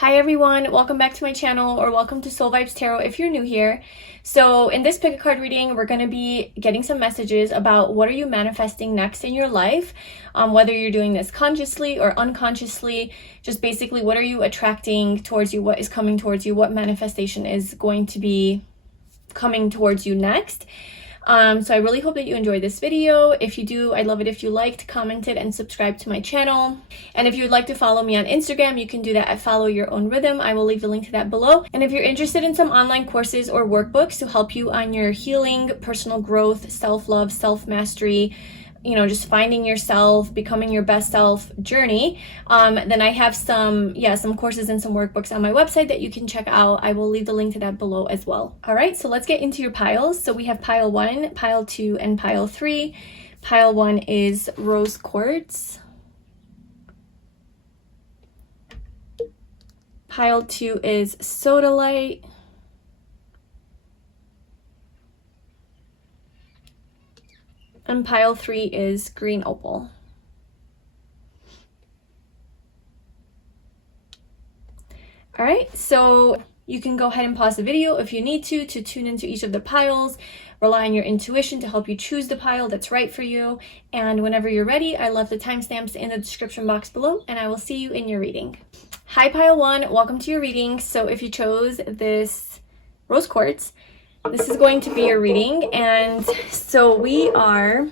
Hi everyone, welcome back to my channel, or welcome to Soul Vibes Tarot if you're new here. So in this pick a card reading, we're going to be getting some messages about what are you manifesting next in your life, whether you're doing this consciously or unconsciously, just basically what are you attracting towards you, what is coming towards you, what manifestation is going to be coming towards you next. So I really hope that you enjoyed this video. If you do, I'd love it if you liked, commented, and subscribed to my channel. And if you'd like to follow me on Instagram, you can do that at Follow Your Own Rhythm. I will leave the link to that below. And if you're interested in some online courses or workbooks to help you on your healing, personal growth, self-love, self-mastery, just finding yourself, becoming your best self journey, then I have some courses and some workbooks on my website that you can check out. I will leave the link to that below as well. All right, so let's get into your piles. So we have pile 1, pile 2, and pile 3. Pile 1 is rose quartz. Pile 2 is sodalite. And pile 3 is green opal. All right, so you can go ahead and pause the video if you need to tune into each of the piles, rely on your intuition to help you choose the pile that's right for you. And whenever you're ready, I left the timestamps in the description box below, and I will see you in your reading. Hi, pile 1, welcome to your reading. So if you chose this rose quartz, this is going to be your reading, and so we are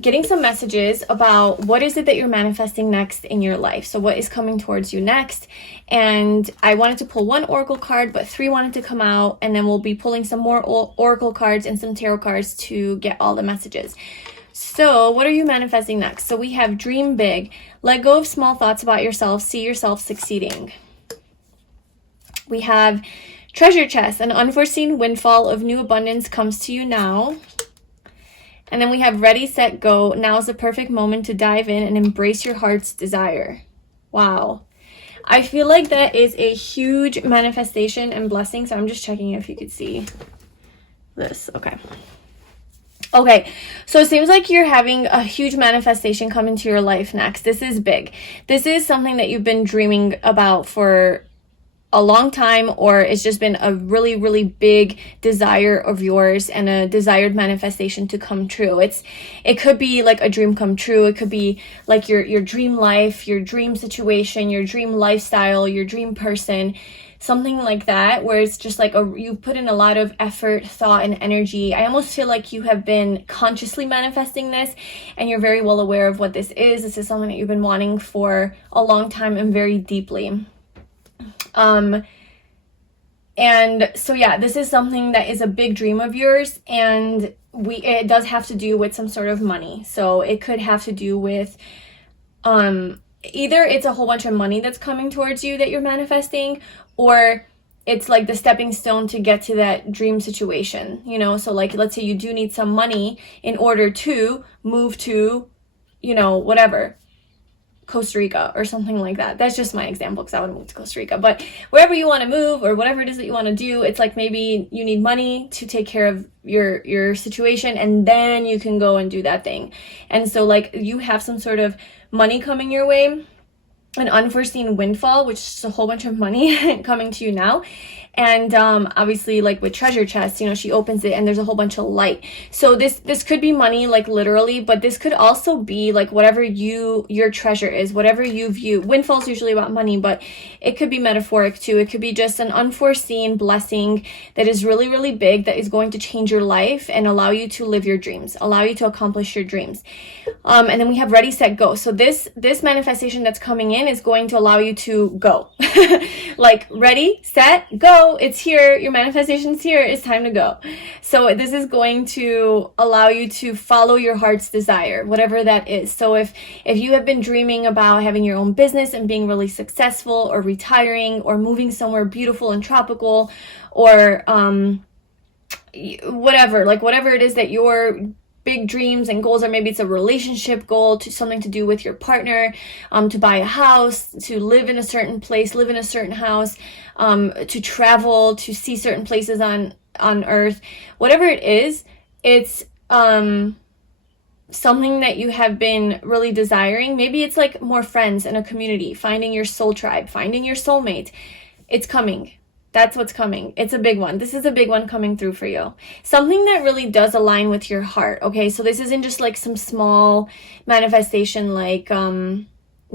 getting some messages about what is it that you're manifesting next in your life. So what is coming towards you next? And I wanted to pull one oracle card, but 3 wanted to come out, and then we'll be pulling some more oracle cards and some tarot cards to get all the messages. So what are you manifesting next? So we have dream big, let go of small thoughts about yourself, see yourself succeeding. We have treasure chest, an unforeseen windfall of new abundance comes to you now. And then we have ready, set, go. Now is the perfect moment to dive in and embrace your heart's desire. Wow. I feel like that is a huge manifestation and blessing. So I'm just checking if you could see this. Okay, so it seems like you're having a huge manifestation come into your life next. This is big. This is something that you've been dreaming about for a long time, or it's just been a really, really big desire of yours and a desired manifestation to come true. It could be like a dream come true. It could be like your dream life, your dream situation, your dream lifestyle, your dream person, something like that, where it's just like you put in a lot of effort, thought, and energy. I almost feel like you have been consciously manifesting this, and you're very well aware of what this is. This is something that you've been wanting for a long time and very deeply. And so yeah, this is something that is a big dream of yours, and it does have to do with some sort of money. So it could have to do with either it's a whole bunch of money that's coming towards you that you're manifesting, or it's like the stepping stone to get to that dream situation, so like let's say you do need some money in order to move to whatever, Costa Rica or something like that. That's just my example because I want to move to Costa Rica. But wherever you want to move or whatever it is that you want to do, it's like maybe you need money to take care of your situation, and then you can go and do that thing. And so like you have some sort of money coming your way, an unforeseen windfall, which is a whole bunch of money coming to you now. And obviously, like with treasure chest, she opens it and there's a whole bunch of light. So this could be money, like literally, but this could also be like whatever your treasure is, whatever you view. Windfall's usually about money, but it could be metaphoric too. It could be just an unforeseen blessing that is really, really big, that is going to change your life and allow you to live your dreams, allow you to accomplish your dreams. And then we have ready, set, go. So this manifestation that's coming in is going to allow you to go. Like ready, set, go. It's here. Your manifestation's here. It's time to go. So this is going to allow you to follow your heart's desire, whatever that is. So if you have been dreaming about having your own business and being really successful, or retiring, or moving somewhere beautiful and tropical, or whatever it is that your big dreams and goals are, maybe it's a relationship goal, to something to do with your partner, to buy a house, to live in a certain place, live in a certain house, to travel, to see certain places on earth, whatever it is, it's something that you have been really desiring. Maybe it's like more friends in a community, finding your soul tribe, finding your soulmate. It's coming. That's what's coming. It's a big one. This is a big one coming through for you. Something that really does align with your heart, okay? So this isn't just like some small manifestation like, you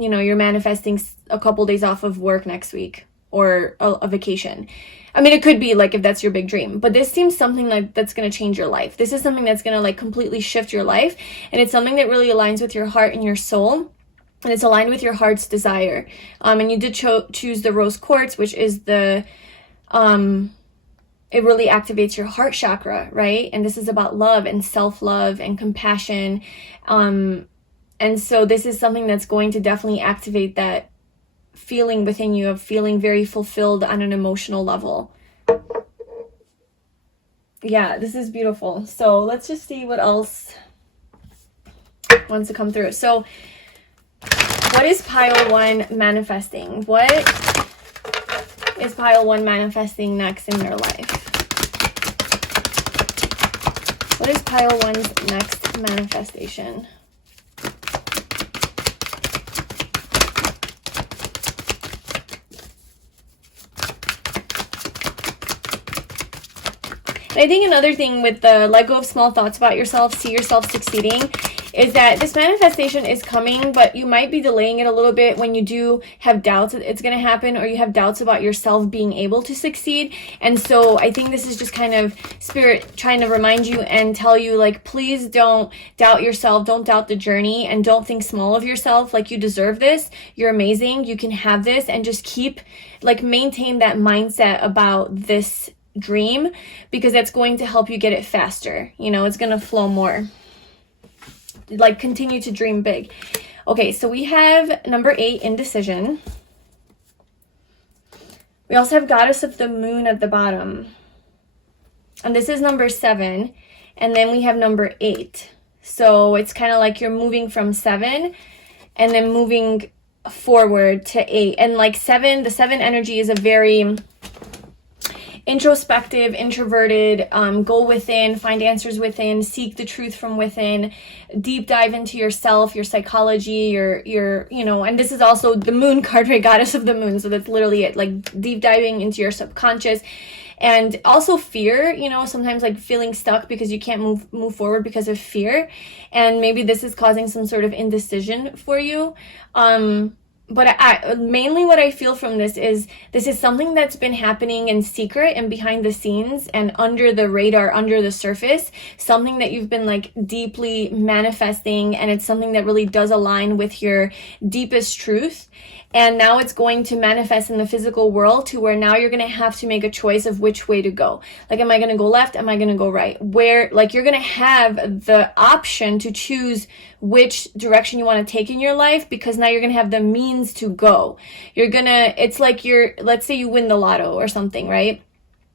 know, you're manifesting a couple days off of work next week or a vacation. I mean, it could be like if that's your big dream, but this seems something like that's going to change your life. This is something that's going to like completely shift your life. And it's something that really aligns with your heart and your soul. And it's aligned with your heart's desire. And you did choose the rose quartz, which is the, it really activates your heart chakra, right? And this is about love and self-love and compassion. And so this is something that's going to definitely activate that feeling within you of feeling very fulfilled on an emotional level. Yeah, this is beautiful. So let's just see what else wants to come through. So what is pile 1 manifesting? What is pile 1 manifesting next in their life? What is pile 1's next manifestation? And I think another thing with the let go of small thoughts about yourself, see yourself succeeding, is that this manifestation is coming, but you might be delaying it a little bit when you do have doubts that it's going to happen, or you have doubts about yourself being able to succeed. And so I think this is just kind of spirit trying to remind you and tell you, like, please don't doubt yourself, don't doubt the journey, and don't think small of yourself. Like, you deserve this, you're amazing, you can have this, and just keep, like, maintain that mindset about this dream, because that's going to help you get it faster. You know, it's going to flow more. Like, continue to dream big. Okay, so we have number 8, indecision. We also have goddess of the moon at the bottom. And this is number 7. And then we have number 8. So it's kind of like you're moving from 7 and then moving forward to 8. And like 7, the 7 energy is a very introspective, introverted, go within, find answers within, seek the truth from within, deep dive into yourself, your psychology, your you know, and this is also the moon card, right? Goddess of the moon. So that's literally it, like deep diving into your subconscious. And also fear, you know, sometimes like feeling stuck because you can't move forward because of fear. And maybe this is causing some sort of indecision for you. But mainly what I feel from this is something that's been happening in secret and behind the scenes and under the radar, under the surface, something that you've been like deeply manifesting, and it's something that really does align with your deepest truth. And now it's going to manifest in the physical world to where now you're going to have to make a choice of which way to go. Like, am I going to go left? Am I going to go right? Where, like, you're going to have the option to choose which direction you want to take in your life, because now you're going to have the means to go. It's like let's say you win the lotto or something, right?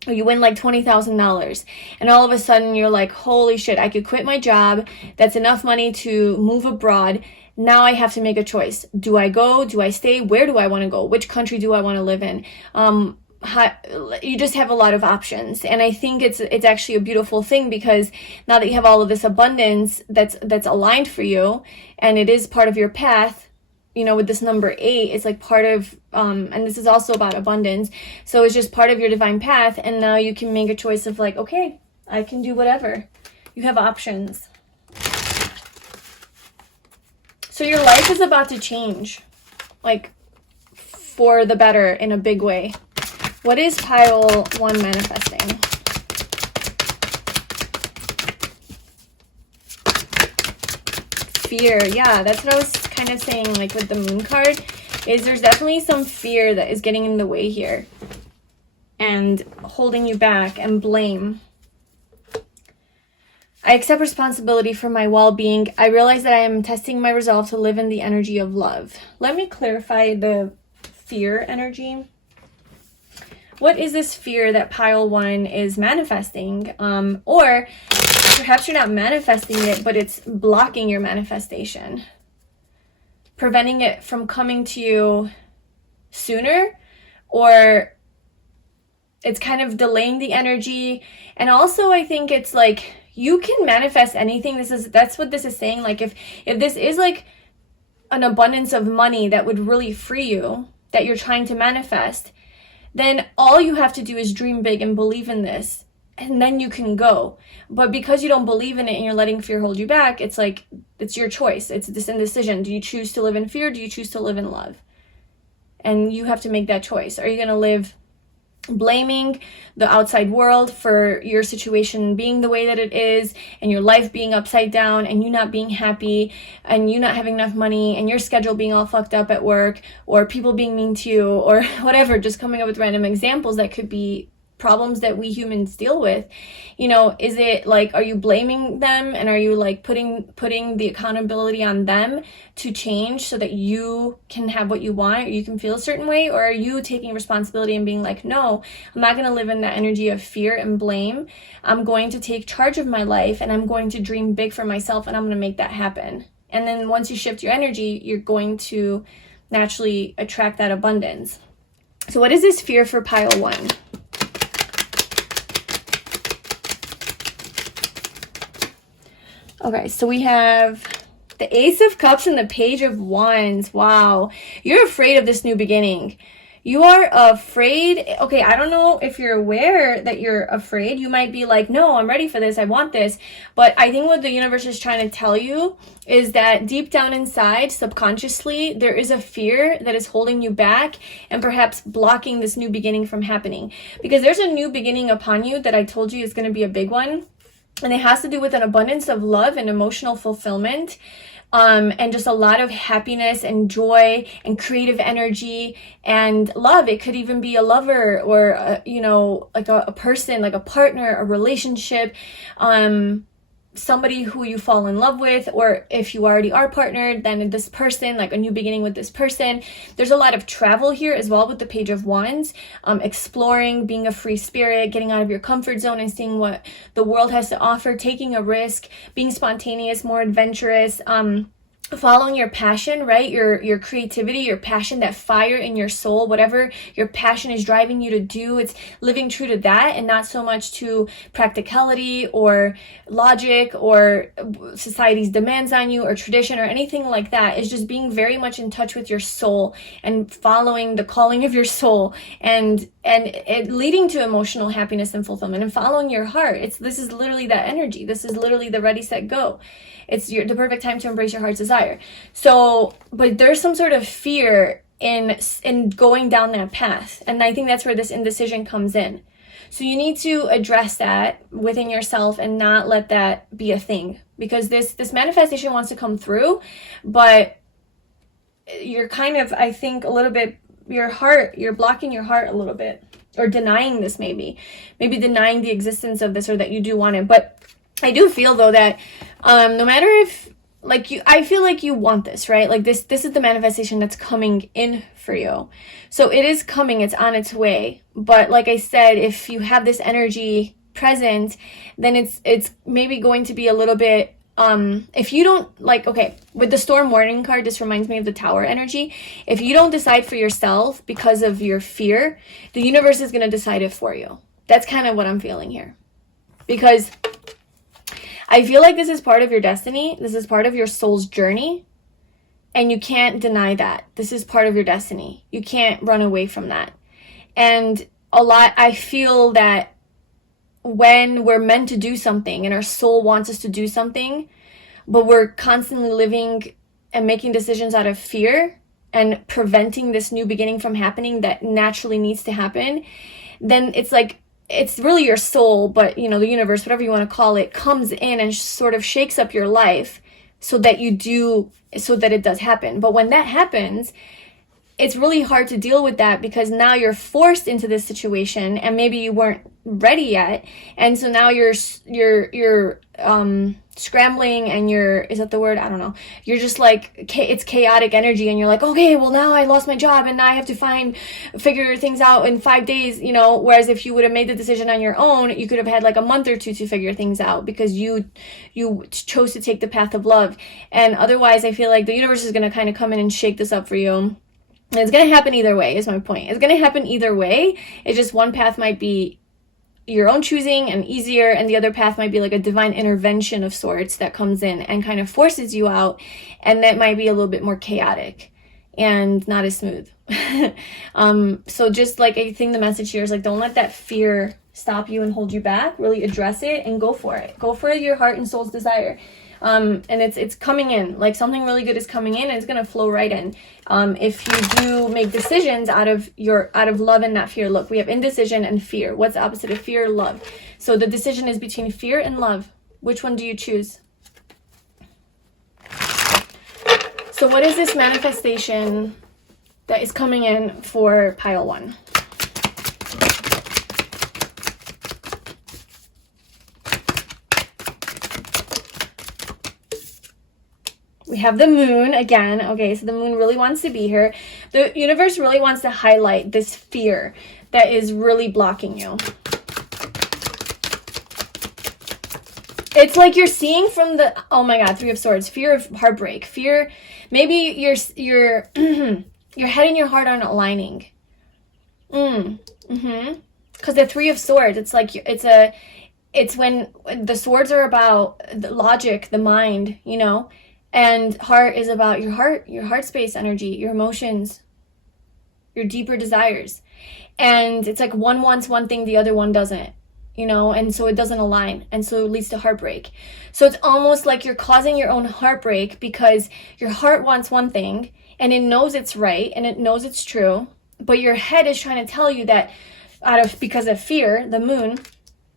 Or you win like $20,000, and all of a sudden you're like, holy shit, I could quit my job. That's enough money to move abroad. Now I have to make a choice. Do I go? Do I stay? Where do I want to go? Which country do I want to live in? You just have a lot of options. And I think it's actually a beautiful thing, because now that you have all of this abundance that's aligned for you, and it is part of your path, you know, with this number 8, it's like part of, and this is also about abundance. So it's just part of your divine path. And now you can make a choice of like, okay, I can do whatever. You have options. So your life is about to change, like, for the better in a big way. What is pile 1 manifesting? Fear. Yeah, that's what I was kind of saying, like with the moon card, is there's definitely some fear that is getting in the way here and holding you back, and blame. I accept responsibility for my well-being. I realize that I am testing my resolve to live in the energy of love. Let me clarify the fear energy. What is this fear that pile 1 is manifesting? Or perhaps you're not manifesting it, but it's blocking your manifestation, preventing it from coming to you sooner, or it's kind of delaying the energy. And also I think it's like you can manifest anything. That's what this is saying. Like if this is like an abundance of money that would really free you, that you're trying to manifest, then all you have to do is dream big and believe in this, and then you can go. But because you don't believe in it and you're letting fear hold you back, it's like, it's your choice. It's this indecision. Do you choose to live in fear? Do you choose to live in love? And you have to make that choice. Are you going to live blaming the outside world for your situation being the way that it is, and your life being upside down, and you not being happy, and you not having enough money, and your schedule being all fucked up at work, or people being mean to you, or whatever, just coming up with random examples that could be problems that we humans deal with? You know, is it like, are you blaming them, and are you like putting the accountability on them to change so that you can have what you want, or you can feel a certain way? Or are you taking responsibility and being like, no, I'm not going to live in that energy of fear and blame. I'm going to take charge of my life, and I'm going to dream big for myself, and I'm going to make that happen. And then once you shift your energy, you're going to naturally attract that abundance. So what is this fear for pile 1? Okay, so we have the Ace of Cups and the Page of Wands. Wow, you're afraid of this new beginning. You are afraid. Okay, I don't know if you're aware that you're afraid. You might be like, no, I'm ready for this. I want this. But I think what the universe is trying to tell you is that deep down inside, subconsciously, there is a fear that is holding you back and perhaps blocking this new beginning from happening. Because there's a new beginning upon you that I told you is going to be a big one. And it has to do with an abundance of love and emotional fulfillment, and just a lot of happiness and joy and creative energy and love. It could even be a lover, or you know, like a person, like a partner, a relationship, somebody who you fall in love with, or if you already are partnered, then this person, like a new beginning with this person. There's a lot of travel here as well with the Page of Wands, exploring, being a free spirit, getting out of your comfort zone and seeing what the world has to offer, taking a risk, being spontaneous, more adventurous, following your passion, right? Your creativity, your passion, that fire in your soul, whatever your passion is driving you to do, it's living true to that and not so much to practicality or logic or society's demands on you or tradition or anything like that. It's just being very much in touch with your soul and following the calling of your soul, and it leading to emotional happiness and fulfillment, and following your heart. This is literally that energy. This is literally the ready, set, go. It's the perfect time to embrace your heart's desire. So, but there's some sort of fear in going down that path. And I think that's where this indecision comes in. So you need to address that within yourself and not let that be a thing. Because this manifestation wants to come through, but you're kind of, I think, a little bit, you're blocking your heart a little bit. Or denying this maybe denying the existence of this, or that you do want it. But I do feel though that no matter if I feel like you want this, right? Like this is the manifestation that's coming in for you. So it is coming, it's on its way. But like I said, if you have this energy present, then it's maybe going to be a little bit if you don't okay, with the storm warning card, this reminds me of the Tower energy. If you don't decide for yourself because of your fear, the universe is going to decide it for you. That's kind of what I'm feeling here. Because I feel like this is part of your destiny. This is part of your soul's journey. And you can't deny that. This is part of your destiny. You can't run away from that. And I feel that when we're meant to do something and our soul wants us to do something, but we're constantly living and making decisions out of fear and preventing this new beginning from happening that naturally needs to happen, then it's like, it's really your soul, but the universe, whatever you want to call it, comes in and sort of shakes up your life so that it does happen. But when that happens, it's really hard to deal with that, because now you're forced into this situation and maybe you weren't ready yet. And so now you're scrambling, and is that the word? I don't know. You're just like, it's chaotic energy, and you're like, okay, well now I lost my job and now I have to figure things out in 5 days, whereas if you would have made the decision on your own, you could have had like a month or two to figure things out, because you chose to take the path of love. And otherwise, I feel like the universe is going to kind of come in and shake this up for you. And it's going to happen either way, is my point. It's going to happen either way. It's just one path might be your own choosing and easier, and the other path might be like a divine intervention of sorts that comes in and kind of forces you out, and that might be a little bit more chaotic and not as smooth. So just like, I think the message here is like, don't let that fear stop you and hold you back. Really address it and go for it. Go for your heart and soul's desire. And it's coming in, like something really good is coming in, and it's going to flow right in. If you do make decisions out of love and not fear. Look, we have indecision and fear. What's the opposite of fear? Love. So the decision is between fear and love. Which one do you choose? So what is this manifestation that is coming in for pile 1? We have the moon again. Okay, so the moon really wants to be here. The universe really wants to highlight this fear that is really blocking you. It's like you're seeing from the, oh my God, 3 of Swords, fear of heartbreak, fear, maybe your head and your heart aren't aligning. Because the 3 of Swords, it's like, it's when the swords are about the logic, the mind, you know, and heart is about your heart space energy, your emotions, your deeper desires. And it's like one wants one thing, the other one doesn't, you know, and so it doesn't align, and so it leads to heartbreak. So it's almost like you're causing your own heartbreak because your heart wants one thing and it knows it's right and it knows it's true, but your head is trying to tell you that because of fear, the moon,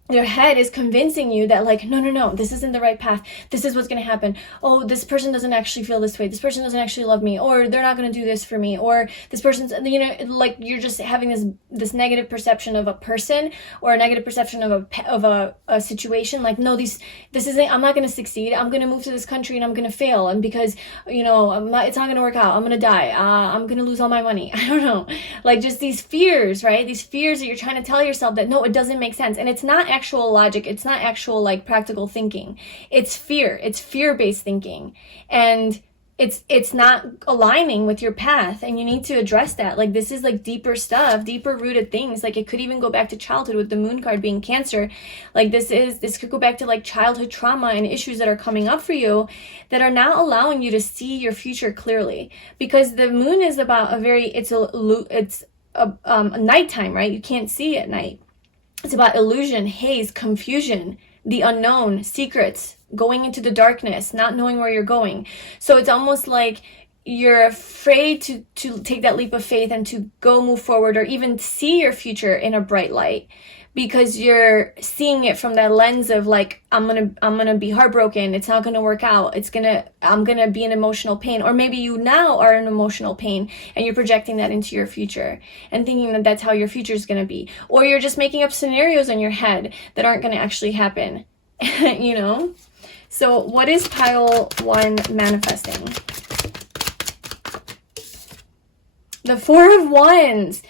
your head is convincing you that like, no, this isn't the right path. This is what's going to happen. Oh, this person doesn't actually feel this way. This person doesn't actually love me, or they're not going to do this for me, or this person's, you know, like you're just having this negative perception of a person or a negative perception of a situation. Like, no, this isn't, I'm not going to succeed. I'm going to move to this country and I'm going to fail. And because, you know, it's not going to work out. I'm going to die. I'm going to lose all my money. I don't know. Like just these fears, right? These fears that you're trying to tell yourself that no, it doesn't make sense. And it's not actual logic, it's not actual like practical thinking, it's fear-based thinking, and it's not aligning with your path, and you need to address that. Like this is like deeper stuff, deeper rooted things. Like it could even go back to childhood with the moon card being Cancer. Like this could go back to like childhood trauma and issues that are coming up for you that are not allowing you to see your future clearly, because the moon is about it's a nighttime, right? You can't see at night. It's about illusion, haze, confusion, the unknown, secrets, going into the darkness, not knowing where you're going. So it's almost like you're afraid to take that leap of faith and to move forward or even see your future in a bright light, because you're seeing it from that lens of like, I'm gonna be heartbroken, it's not gonna work out, I'm gonna be in emotional pain. Or maybe you now are in emotional pain and you're projecting that into your future and thinking that that's how your future is gonna be. Or you're just making up scenarios in your head that aren't gonna actually happen, you know? So what is pile 1 manifesting? The 4 of Wands.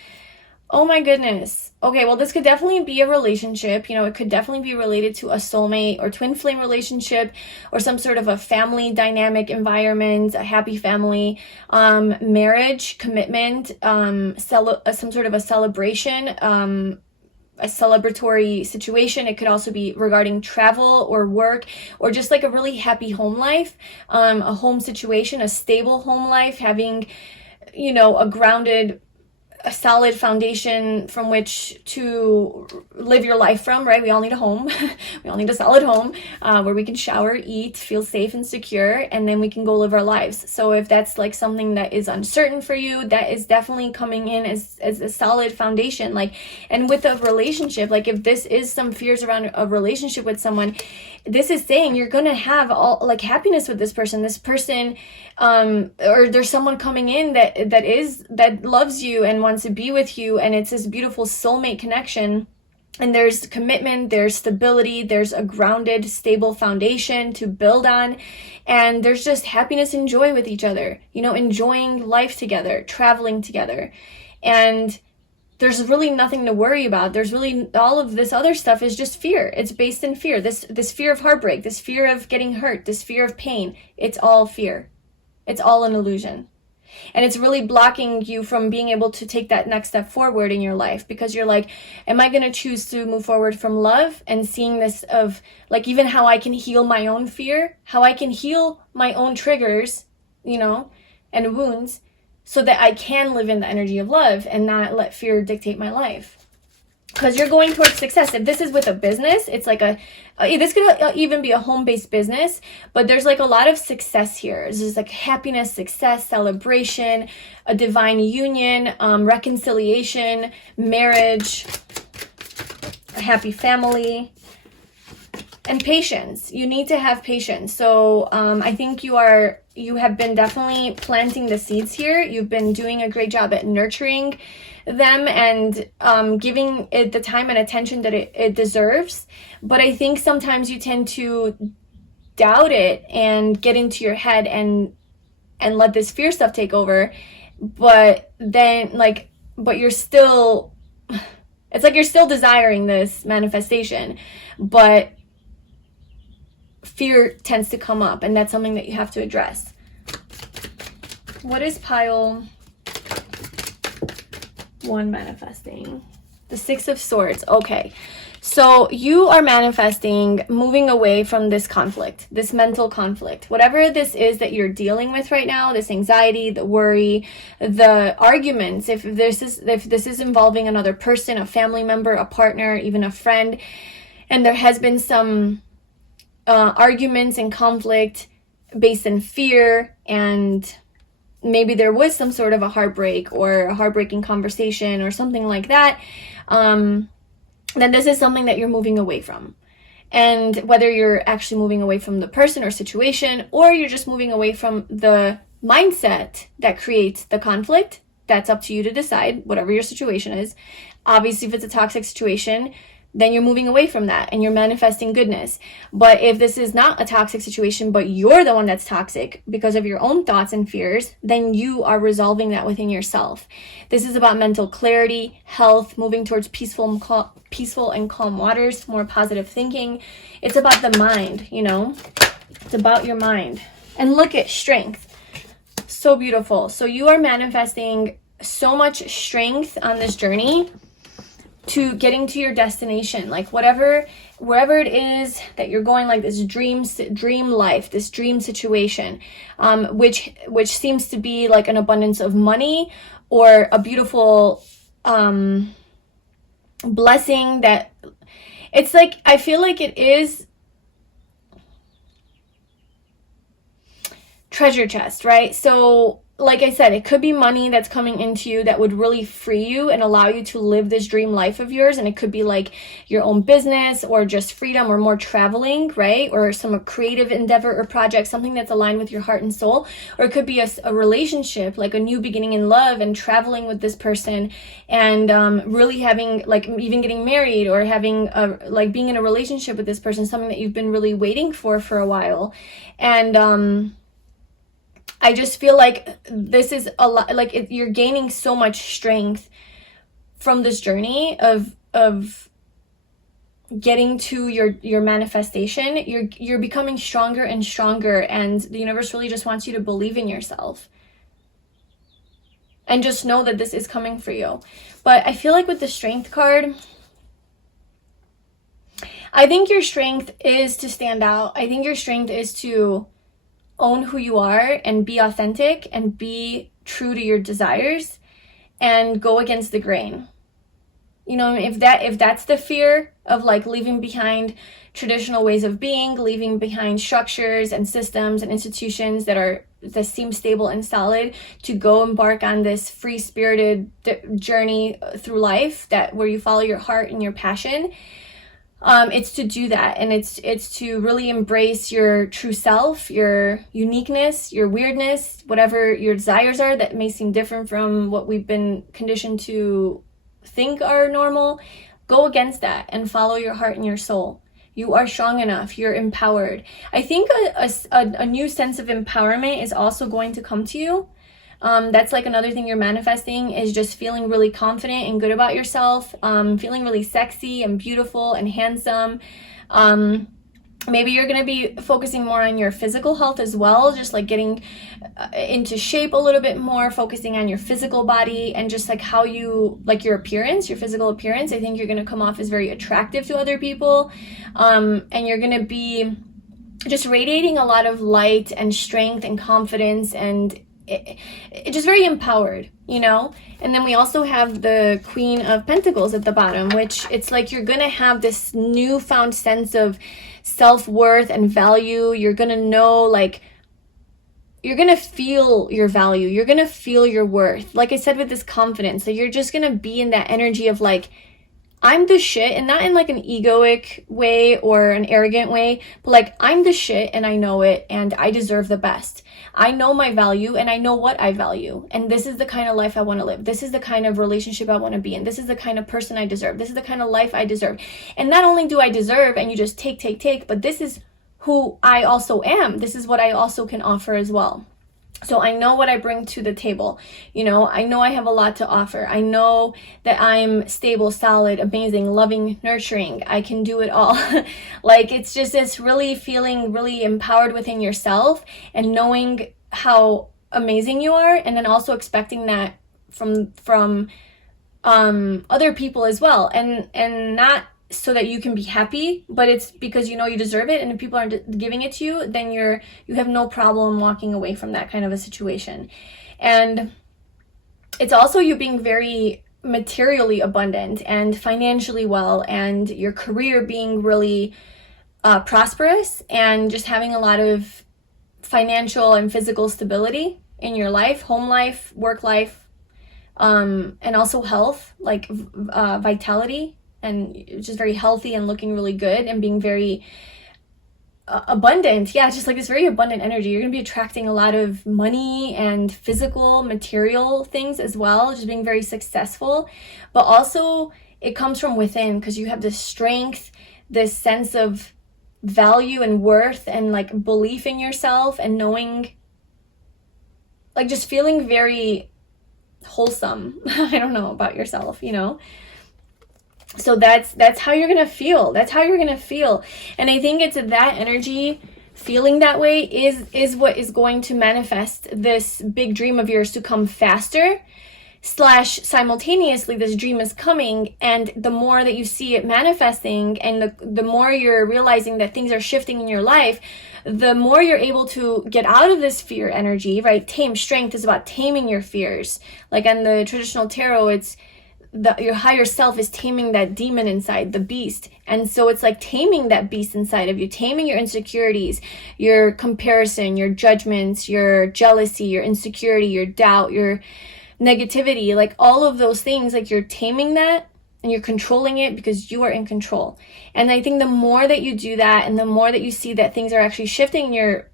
Oh my goodness. Okay, well, this could definitely be a relationship. You know, it could definitely be related to a soulmate or twin flame relationship, or some sort of a family dynamic environment, a happy family, marriage, commitment, some sort of a celebration, a celebratory situation. It could also be regarding travel or work, or just like a really happy home life, a home situation, a stable home life, having, you know, a solid foundation from which to live your life from, right? We all need a home. We all need a solid home where we can shower, eat, feel safe and secure, and then we can go live our lives. So if that's like something that is uncertain for you, that is definitely coming in as a solid foundation. Like, and with a relationship, like if this is some fears around a relationship with someone, this is saying you're gonna have all like happiness with this person, or there's someone coming in that loves you and wants to be with you, and it's this beautiful soulmate connection. And there's commitment, there's stability, there's a grounded, stable foundation to build on, and there's just happiness and joy with each other, you know, enjoying life together, traveling together. And there's really nothing to worry about. There's really, all of this other stuff is just fear. It's based in fear. This fear of heartbreak, this fear of getting hurt, this fear of pain. It's all fear. It's all an illusion. And it's really blocking you from being able to take that next step forward in your life, because you're like, am I going to choose to move forward from love and seeing this of like even how I can heal my own fear, how I can heal my own triggers, you know, and wounds, so that I can live in the energy of love and not let fear dictate my life. Because you're going towards success. If this is with a business, it's like this could even be a home-based business, but there's like a lot of success here. There's like happiness, success, celebration, a divine union, reconciliation, marriage, a happy family, and patience. You need to have patience. So I think you have been definitely planting the seeds here. You've been doing a great job at nurturing them and giving it the time and attention that it deserves. But I think sometimes you tend to doubt it and get into your head and let this fear stuff take over. But then but you're still, it's like you're still desiring this manifestation, but fear tends to come up, and that's something that you have to address. What is pile 1 manifesting? The 6 of Swords. Okay, so you are manifesting moving away from this conflict, this mental conflict, whatever this is that you're dealing with right now, this anxiety, the worry, the arguments, if this is involving another person, a family member, a partner, even a friend, and there has been some arguments and conflict based in fear, and maybe there was some sort of a heartbreak or a heartbreaking conversation or something like that, then this is something that you're moving away from. And whether you're actually moving away from the person or situation, or you're just moving away from the mindset that creates the conflict, that's up to you to decide, whatever your situation is. Obviously, if it's a toxic situation, then you're moving away from that and you're manifesting goodness. But if this is not a toxic situation, but you're the one that's toxic because of your own thoughts and fears, then you are resolving that within yourself. This is about mental clarity, health, moving towards peaceful and calm waters, more positive thinking. It's about the mind, you know? It's about your mind. And look at strength. So beautiful. So you are manifesting so much strength on this journey to getting to your destination, like wherever it is that you're going, like this dream life, this dream situation, which seems to be like an abundance of money or a beautiful blessing that it's like, I feel like it is treasure chest, right? So like I said, it could be money that's coming into you that would really free you and allow you to live this dream life of yours. And it could be like your own business or just freedom or more traveling, right? Or some creative endeavor or project, something that's aligned with your heart and soul. Or it could be a relationship, like a new beginning in love and traveling with this person and really having, like, even getting married or having like being in a relationship with this person, something that you've been really waiting for a while. And I just feel like this is a lot, like you're gaining so much strength from this journey of getting to your manifestation. You're becoming stronger and stronger, and the universe really just wants you to believe in yourself and just know that this is coming for you. But I feel like with the Strength card, I think your strength is to stand out. I think your strength is to own who you are and be authentic and be true to your desires and go against the grain. You know, if that's the fear of like leaving behind traditional ways of being, leaving behind structures and systems and institutions that seem stable and solid, to go embark on this free-spirited journey through life where you follow your heart and your passion, it's to do that, and it's to really embrace your true self, your uniqueness, your weirdness, whatever your desires are that may seem different from what we've been conditioned to think are normal. Go against that and follow your heart and your soul. You are strong enough. You're empowered. I think a new sense of empowerment is also going to come to you. That's like another thing you're manifesting, is just feeling really confident and good about yourself, feeling really sexy and beautiful and handsome. Maybe you're going to be focusing more on your physical health as well, just like getting into shape a little bit more, focusing on your physical body and just like how you, like your appearance, your physical appearance. I think you're going to come off as very attractive to other people, and you're going to be just radiating a lot of light and strength and confidence, and it just very empowered, you know? And then we also have the Queen of Pentacles at the bottom, which it's like you're gonna have this newfound sense of self-worth and value. You're gonna know, like, you're gonna feel your value. You're gonna feel your worth. Like I said, with this confidence, so you're just gonna be in that energy of like, I'm the shit, and not in like an egoic way or an arrogant way, but like, I'm the shit and I know it and I deserve the best. I know my value and I know what I value. And this is the kind of life I want to live. This is the kind of relationship I want to be in. This is the kind of person I deserve. This is the kind of life I deserve. And not only do I deserve and you just take, but this is who I also am. This is what I also can offer as well. So I know what I bring to the table. You know I have a lot to offer. I know that I'm stable, solid, amazing, loving, nurturing. I can do it all. Like, it's just this really feeling really empowered within yourself and knowing how amazing you are, and then also expecting that from other people as well, and not so that you can be happy, but it's because you know you deserve it, and if people aren't giving it to you, then you have no problem walking away from that kind of a situation. And it's also you being very materially abundant and financially well, and your career being really prosperous, and just having a lot of financial and physical stability in your life, home life, work life, and also health, like vitality, and just very healthy and looking really good and being very abundant. Yeah, just like this very abundant energy. You're going to be attracting a lot of money and physical, material things as well, just being very successful. But also it comes from within, because you have this strength, this sense of value and worth and like belief in yourself, and knowing, like, just feeling very wholesome. I don't know, about yourself, you know? So that's how you're gonna feel. That's how you're gonna feel. And I think it's that energy, feeling that way, is what is going to manifest this big dream of yours to come faster, / simultaneously this dream is coming, and the more that you see it manifesting, and the more you're realizing that things are shifting in your life, the more you're able to get out of this fear energy, right? Tame. Strength is about taming your fears. Like on the traditional tarot, it's your higher self is taming that demon inside, the beast. And so it's like taming that beast inside of you, taming your insecurities, your comparison, your judgments, your jealousy, your insecurity, your doubt, your negativity, like all of those things. Like, you're taming that and you're controlling it because you are in control. And I think the more that you do that, and the more that you see that things are actually shifting in your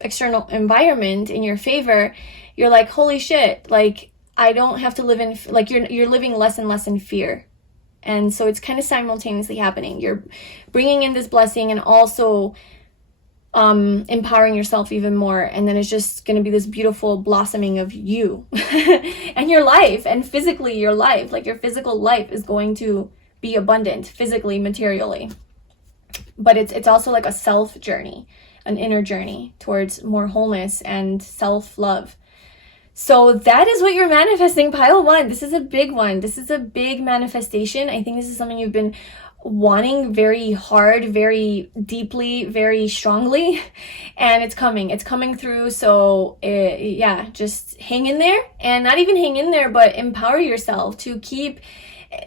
external environment in your favor, you're like, holy shit, like, I don't have to live in, like, you're living less and less in fear. And so it's kind of simultaneously happening. You're bringing in this blessing and also empowering yourself even more. And then it's just going to be this beautiful blossoming of you and your life, and physically your life. Like, your physical life is going to be abundant physically, materially. But it's also like a self journey, an inner journey towards more wholeness and self-love. So that is what you're manifesting, pile one. This is a big one. This is a big manifestation. I think this is something you've been wanting very hard, very deeply, very strongly, and it's coming through. So yeah, just hang in there, and not even hang in there, but empower yourself to keep,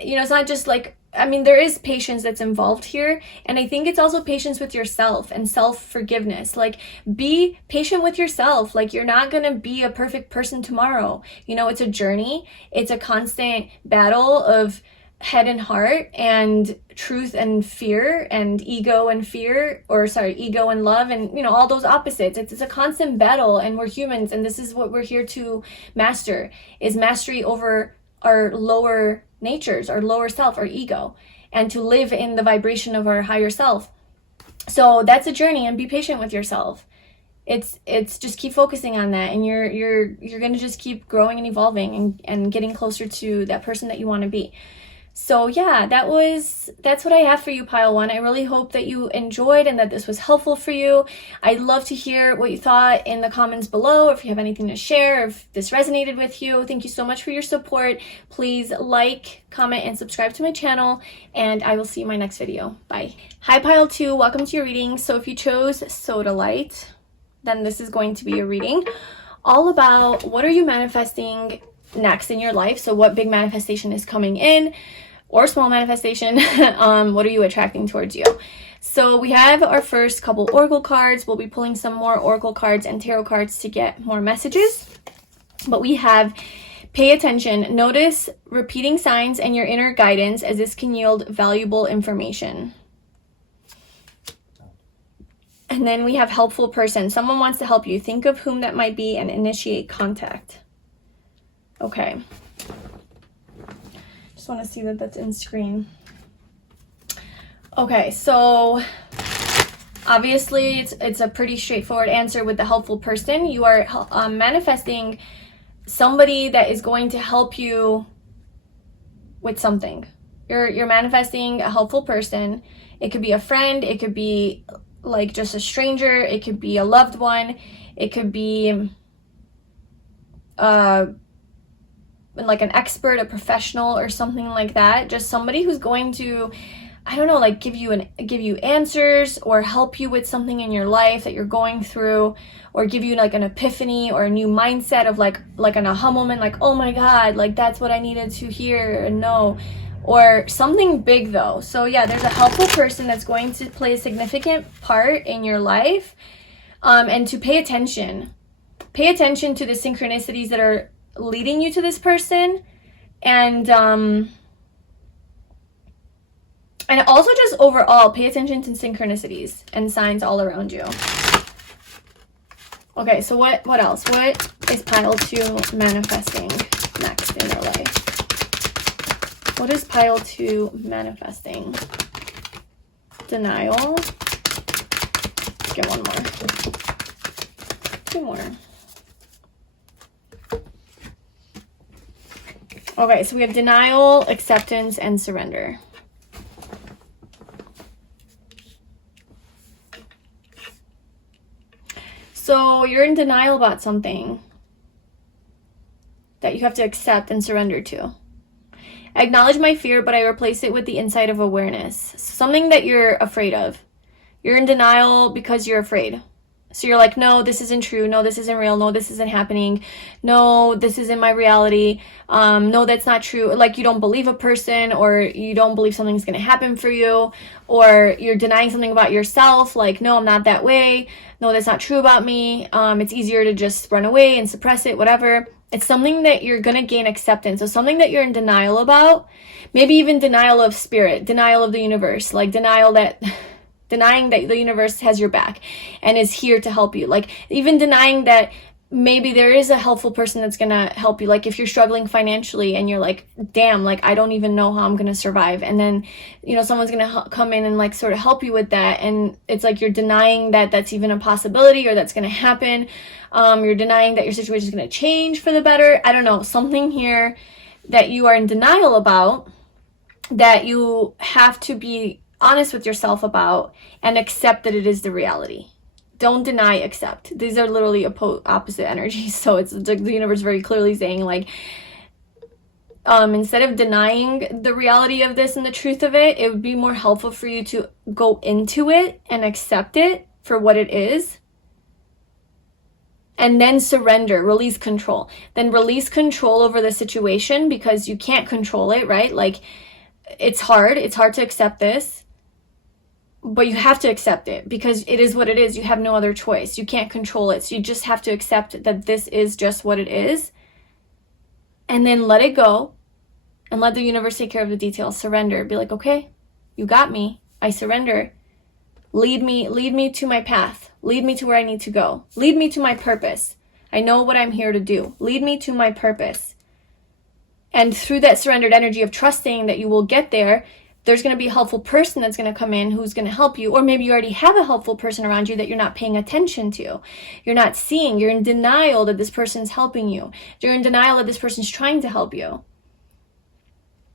you know, it's not just like, I mean, there is patience that's involved here. And I think it's also patience with yourself and self-forgiveness. Like, be patient with yourself. Like, you're not going to be a perfect person tomorrow. You know, it's a journey. It's a constant battle of head and heart, and truth and fear, and ego and fear, or sorry, ego and love, and, you know, all those opposites. It's a constant battle, and we're humans, and this is what we're here to master, is mastery over our lower natures, our lower self, our ego, and to live in the vibration of our higher self. So that's a journey, and be patient with yourself. It's just keep focusing on that, and you're going to just keep growing and evolving and getting closer to that person that you want to be. So yeah, that's what I have for you, pile one. I really hope that you enjoyed and that this was helpful for you. I'd love to hear what you thought in the comments below, if you have anything to share, if this resonated with you. Thank you so much for your support. Please like, comment, and subscribe to my channel, and I will see you in my next video. Bye. Hi, pile two. Welcome to your reading. So if you chose sodalite, then this is going to be a reading all about what are you manifesting next in your life. So what big manifestation is coming in, or small manifestation, what are you attracting towards you? So we have our first couple oracle cards. We'll be pulling some more oracle cards and tarot cards to get more messages. But we have, pay attention, notice repeating signs and your inner guidance, as this can yield valuable information. And then we have helpful person. Someone wants to help you. Think of whom that might be and initiate contact. Okay. Just want to see that that's in screen. Okay, so obviously it's a pretty straightforward answer with the helpful person. You are manifesting somebody that is going to help you with something. You're manifesting a helpful person. It could be a friend, it could be like just a stranger, it could be a loved one, it could be like an expert, a professional, or something like that. Just somebody who's going to, I don't know, like give you answers or help you with something in your life that you're going through, or give you like an epiphany or a new mindset of like an aha moment, like, oh my God, like that's what I needed to hear and know, or something big though. So yeah, there's a helpful person that's going to play a significant part in your life, and to pay attention to the synchronicities that are leading you to this person, and also just overall pay attention to synchronicities and signs all around you. Okay, so what else? What is pile two manifesting next in their life? What is pile two manifesting? Denial. Get one more. Two more. Okay, so we have denial, acceptance, and surrender. So you're in denial about something that you have to accept and surrender to. I acknowledge my fear, but I replace it with the insight of awareness. Something that you're afraid of. You're in denial because you're afraid. So you're like, no, this isn't true. No, this isn't real. No, this isn't happening. No, this isn't my reality. No, that's not true. Like you don't believe a person, or you don't believe something's going to happen for you, or you're denying something about yourself. Like, no, I'm not that way. No, that's not true about me. It's easier to just run away and suppress it, whatever. It's something that you're going to gain acceptance. So something that you're in denial about, maybe even denial of spirit, denial of the universe, like denying that the universe has your back and is here to help you. Like even denying that maybe there is a helpful person that's gonna help you. Like if you're struggling financially and you're like, damn, like I don't even know how I'm gonna survive, and then someone's gonna come in and like sort of help you with that, and it's like you're denying that that's even a possibility or that's gonna happen. You're denying that your situation is gonna change for the better. I don't know, something here that you are in denial about, that you have to be honest with yourself about and accept that it is the reality. Don't deny, accept. These are literally opposite energies. So it's like the universe very clearly saying like, instead of denying the reality of this and the truth of it, it would be more helpful for you to go into it and accept it for what it is. And then surrender, release control. Then release control over the situation, because you can't control it, right? Like it's hard to accept this. But you have to accept it because it is what it is. You have no other choice. You can't control it. So you just have to accept that this is just what it is. And then let it go and let the universe take care of the details. Surrender. Be like, okay, you got me. I surrender. Lead me to my path. Lead me to where I need to go. Lead me to my purpose. I know what I'm here to do. Lead me to my purpose. And through that surrendered energy of trusting that you will get there, there's going to be a helpful person that's going to come in who's going to help you. Or maybe you already have a helpful person around you that you're not paying attention to. You're not seeing. You're in denial that this person's helping you. You're in denial that this person's trying to help you.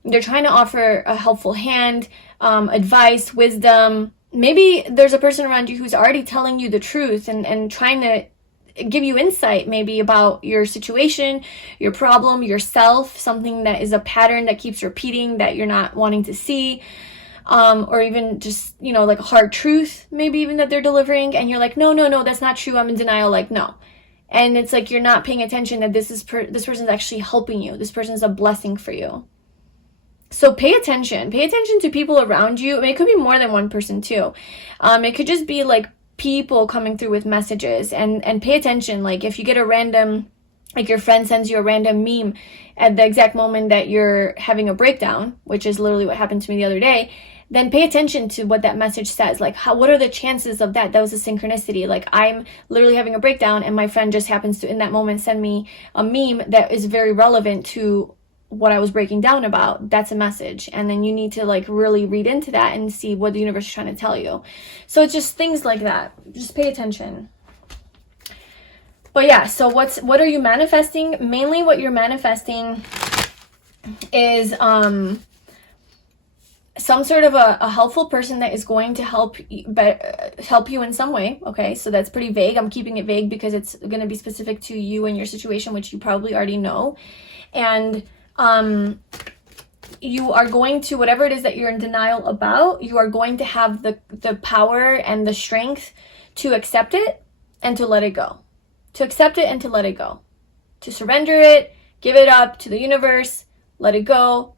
they're trying to offer a helpful hand, advice, wisdom. Maybe there's a person around you who's already telling you the truth and trying to give you insight maybe about your situation, your problem, yourself, something that is a pattern that keeps repeating that you're not wanting to see, or even just, you know, like a hard truth, maybe even that they're delivering, and you're like, no, that's not true, I'm in denial, like, no. And it's like you're not paying attention that this person's actually helping you. This person is a blessing for you. So pay attention to people around you. I mean, it could be more than one person too. It could just be like people coming through with messages, and pay attention. Like if you get a random, like your friend sends you a random meme at the exact moment that you're having a breakdown, which is literally what happened to me the other day, then pay attention to what that message says. Like what are the chances of that? That was a synchronicity. Like I'm literally having a breakdown and my friend just happens to in that moment send me a meme that is very relevant to what I was breaking down about. That's a message. And then you need to like really read into that and see what the universe is trying to tell you. So it's just things like that. Just pay attention. But yeah, so what are you manifesting? Mainly what you're manifesting is some sort of a helpful person that is going to help you in some way. Okay, so that's pretty vague. I'm keeping it vague because it's going to be specific to you and your situation, which you probably already know. And you are going to, whatever it is that you're in denial about, you are going to have the power and the strength to accept it and to let it go. To accept it and to let it go. To surrender it, give it up to the universe, let it go.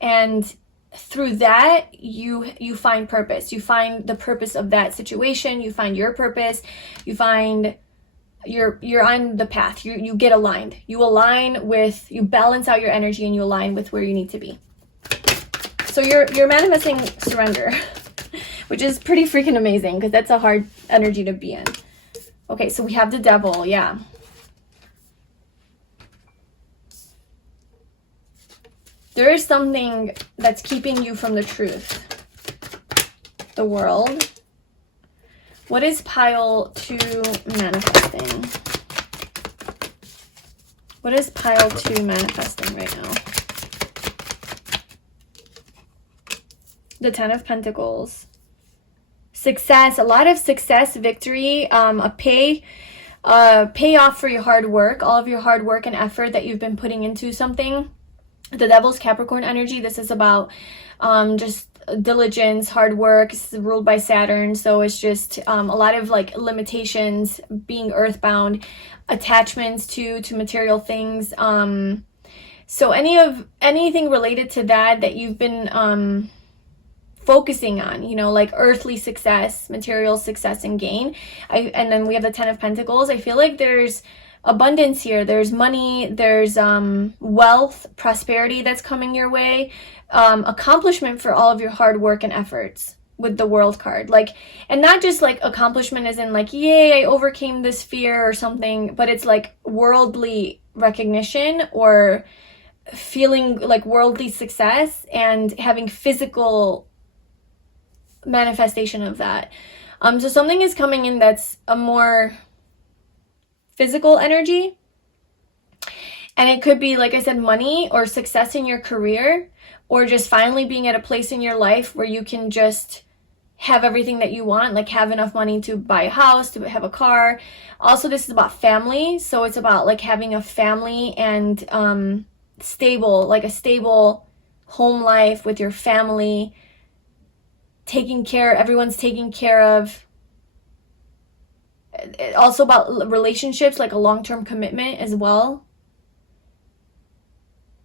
And through that, you find purpose. You find the purpose of that situation. You find your purpose. You find you're on the path. You get aligned. You balance out your energy and you align with where you need to be. So you're manifesting surrender, which is pretty freaking amazing because that's a hard energy to be in. Okay, so we have the devil, yeah. There is something that's keeping you from the truth. The world. What is pile 2 manifesting? What is pile 2 manifesting right now? The 10 of Pentacles. Success, a lot of success, victory, a payoff for your hard work, all of your hard work and effort that you've been putting into something. The Devil's Capricorn energy, this is about just diligence, hard work. It's ruled by Saturn, so it's just a lot of like limitations, being earthbound, attachments to material things. So anything related to that you've been focusing on, you know, like earthly success, material success and gain. And then we have the 10 of Pentacles. I feel like there's abundance here. There's money, there's wealth, prosperity that's coming your way, accomplishment for all of your hard work and efforts with the World card. Like, and not just like accomplishment as in like, yay, I overcame this fear or something, but it's like worldly recognition or feeling like worldly success and having physical manifestation of that. So something is coming in that's a more physical energy, and it could be, like I said, money or success in your career, or just finally being at a place in your life where you can just have everything that you want, like have enough money to buy a house, to have a car. Also, this is about family, so it's about like having a family and stable, like a stable home life with your family, everyone's taken care of. Also about relationships, like a long-term commitment as well.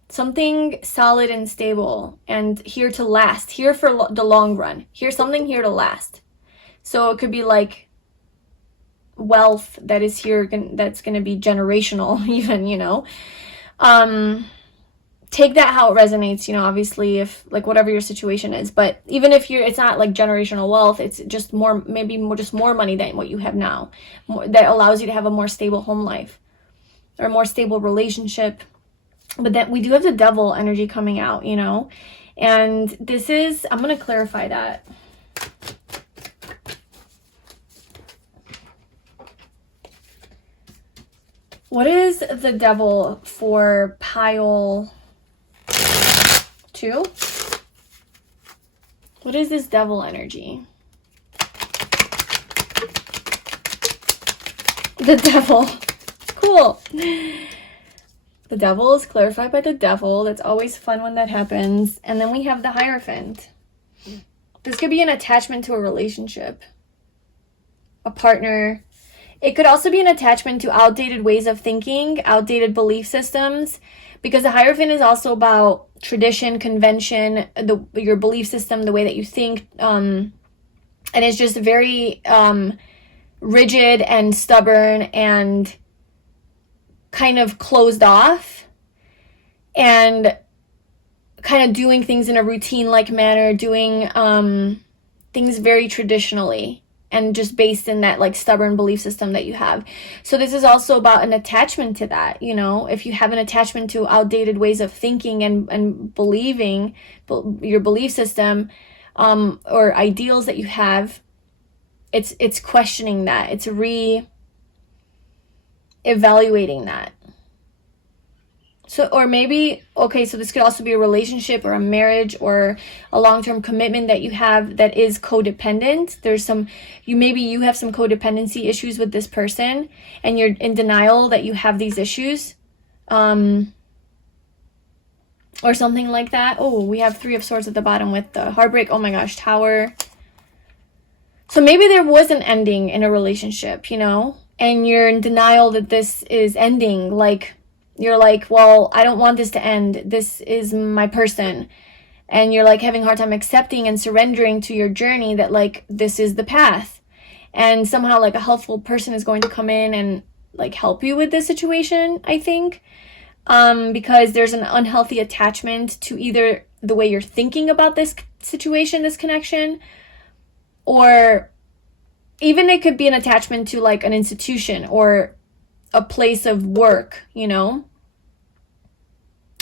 Something solid and stable and here to last, here for the long run. Here's something here to last. So it could be like wealth that is here, that's going to be generational even, you know. Take that how it resonates, you know, obviously, if like whatever your situation is. But even if it's not like generational wealth, it's just more, maybe just more money than what you have now, that allows you to have a more stable home life or a more stable relationship. But then we do have the devil energy coming out, you know, and this is, I'm going to clarify that. What is the devil for pile 2. What is this devil energy? The devil. Cool. The devil is clarified by the devil. That's always fun when that happens. And then we have the Hierophant. This could be an attachment to a relationship, a partner. It could also be an attachment to outdated ways of thinking, outdated belief systems, because the Hierophant is also about tradition, convention, your belief system, the way that you think, and it's just very rigid and stubborn and kind of closed off and kind of doing things in a routine-like manner, doing things very traditionally and just based in that like stubborn belief system that you have. So this is also about an attachment to that, you know, if you have an attachment to outdated ways of thinking and believing your belief system or ideals that you have, it's questioning that, it's re-evaluating that. So, or maybe, okay, so this could also be a relationship or a marriage or a long-term commitment that you have that is codependent. There's some, maybe you have some codependency issues with this person and you're in denial that you have these issues, or something like that. Oh, we have 3 of Swords at the bottom with the heartbreak. Oh my gosh, Tower. So maybe there was an ending in a relationship, you know, and you're in denial that this is ending. Like, you're like, well, I don't want this to end. This is my person. And you're like having a hard time accepting and surrendering to your journey that like, this is the path. And somehow like a helpful person is going to come in and like help you with this situation, I think. Because there's an unhealthy attachment to either the way you're thinking about this situation, this connection, or even it could be an attachment to like an institution or a place of work, you know,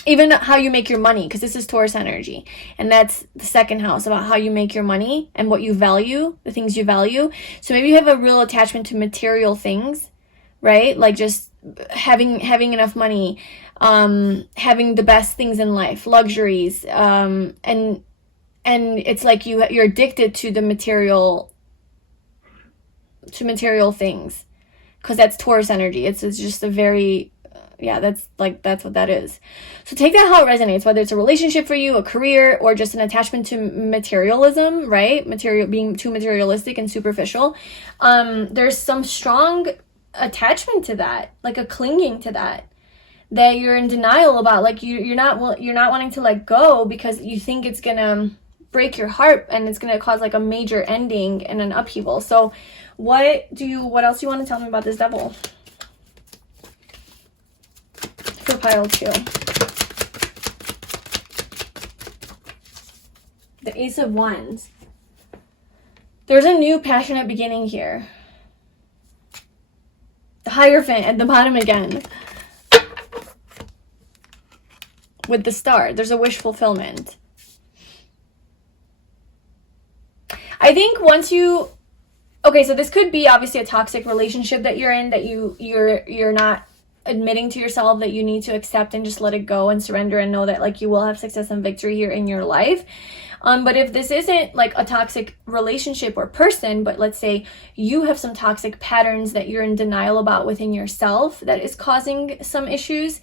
even how you make your money, because this is Taurus energy, and that's the second house, about how you make your money and what you value, the things you value. So maybe you have a real attachment to material things, right? Like just having enough money, having the best things in life, luxuries, and it's like you're addicted to the material things, because that's Taurus energy. It's just a very, that's what that is. So take that how it resonates, whether it's a relationship for you, a career, or just an attachment to materialism, right? Being too materialistic and superficial. There's some strong attachment to that, like a clinging to that you're in denial about. Like you're not wanting to let go because you think it's gonna break your heart and it's gonna cause like a major ending and an upheaval. So what else do you want to tell me about this devil for pile 2? The Ace of Wands. There's a new passionate beginning here. The Hierophant at the bottom again. With the Star, there's a wish fulfillment. I think once you, okay, so this could be obviously a toxic relationship that you're in, that you're not admitting to yourself that you need to accept and just let it go and surrender and know that like you will have success and victory here in your life. But if this isn't like a toxic relationship or person, but let's say you have some toxic patterns that you're in denial about within yourself that is causing some issues,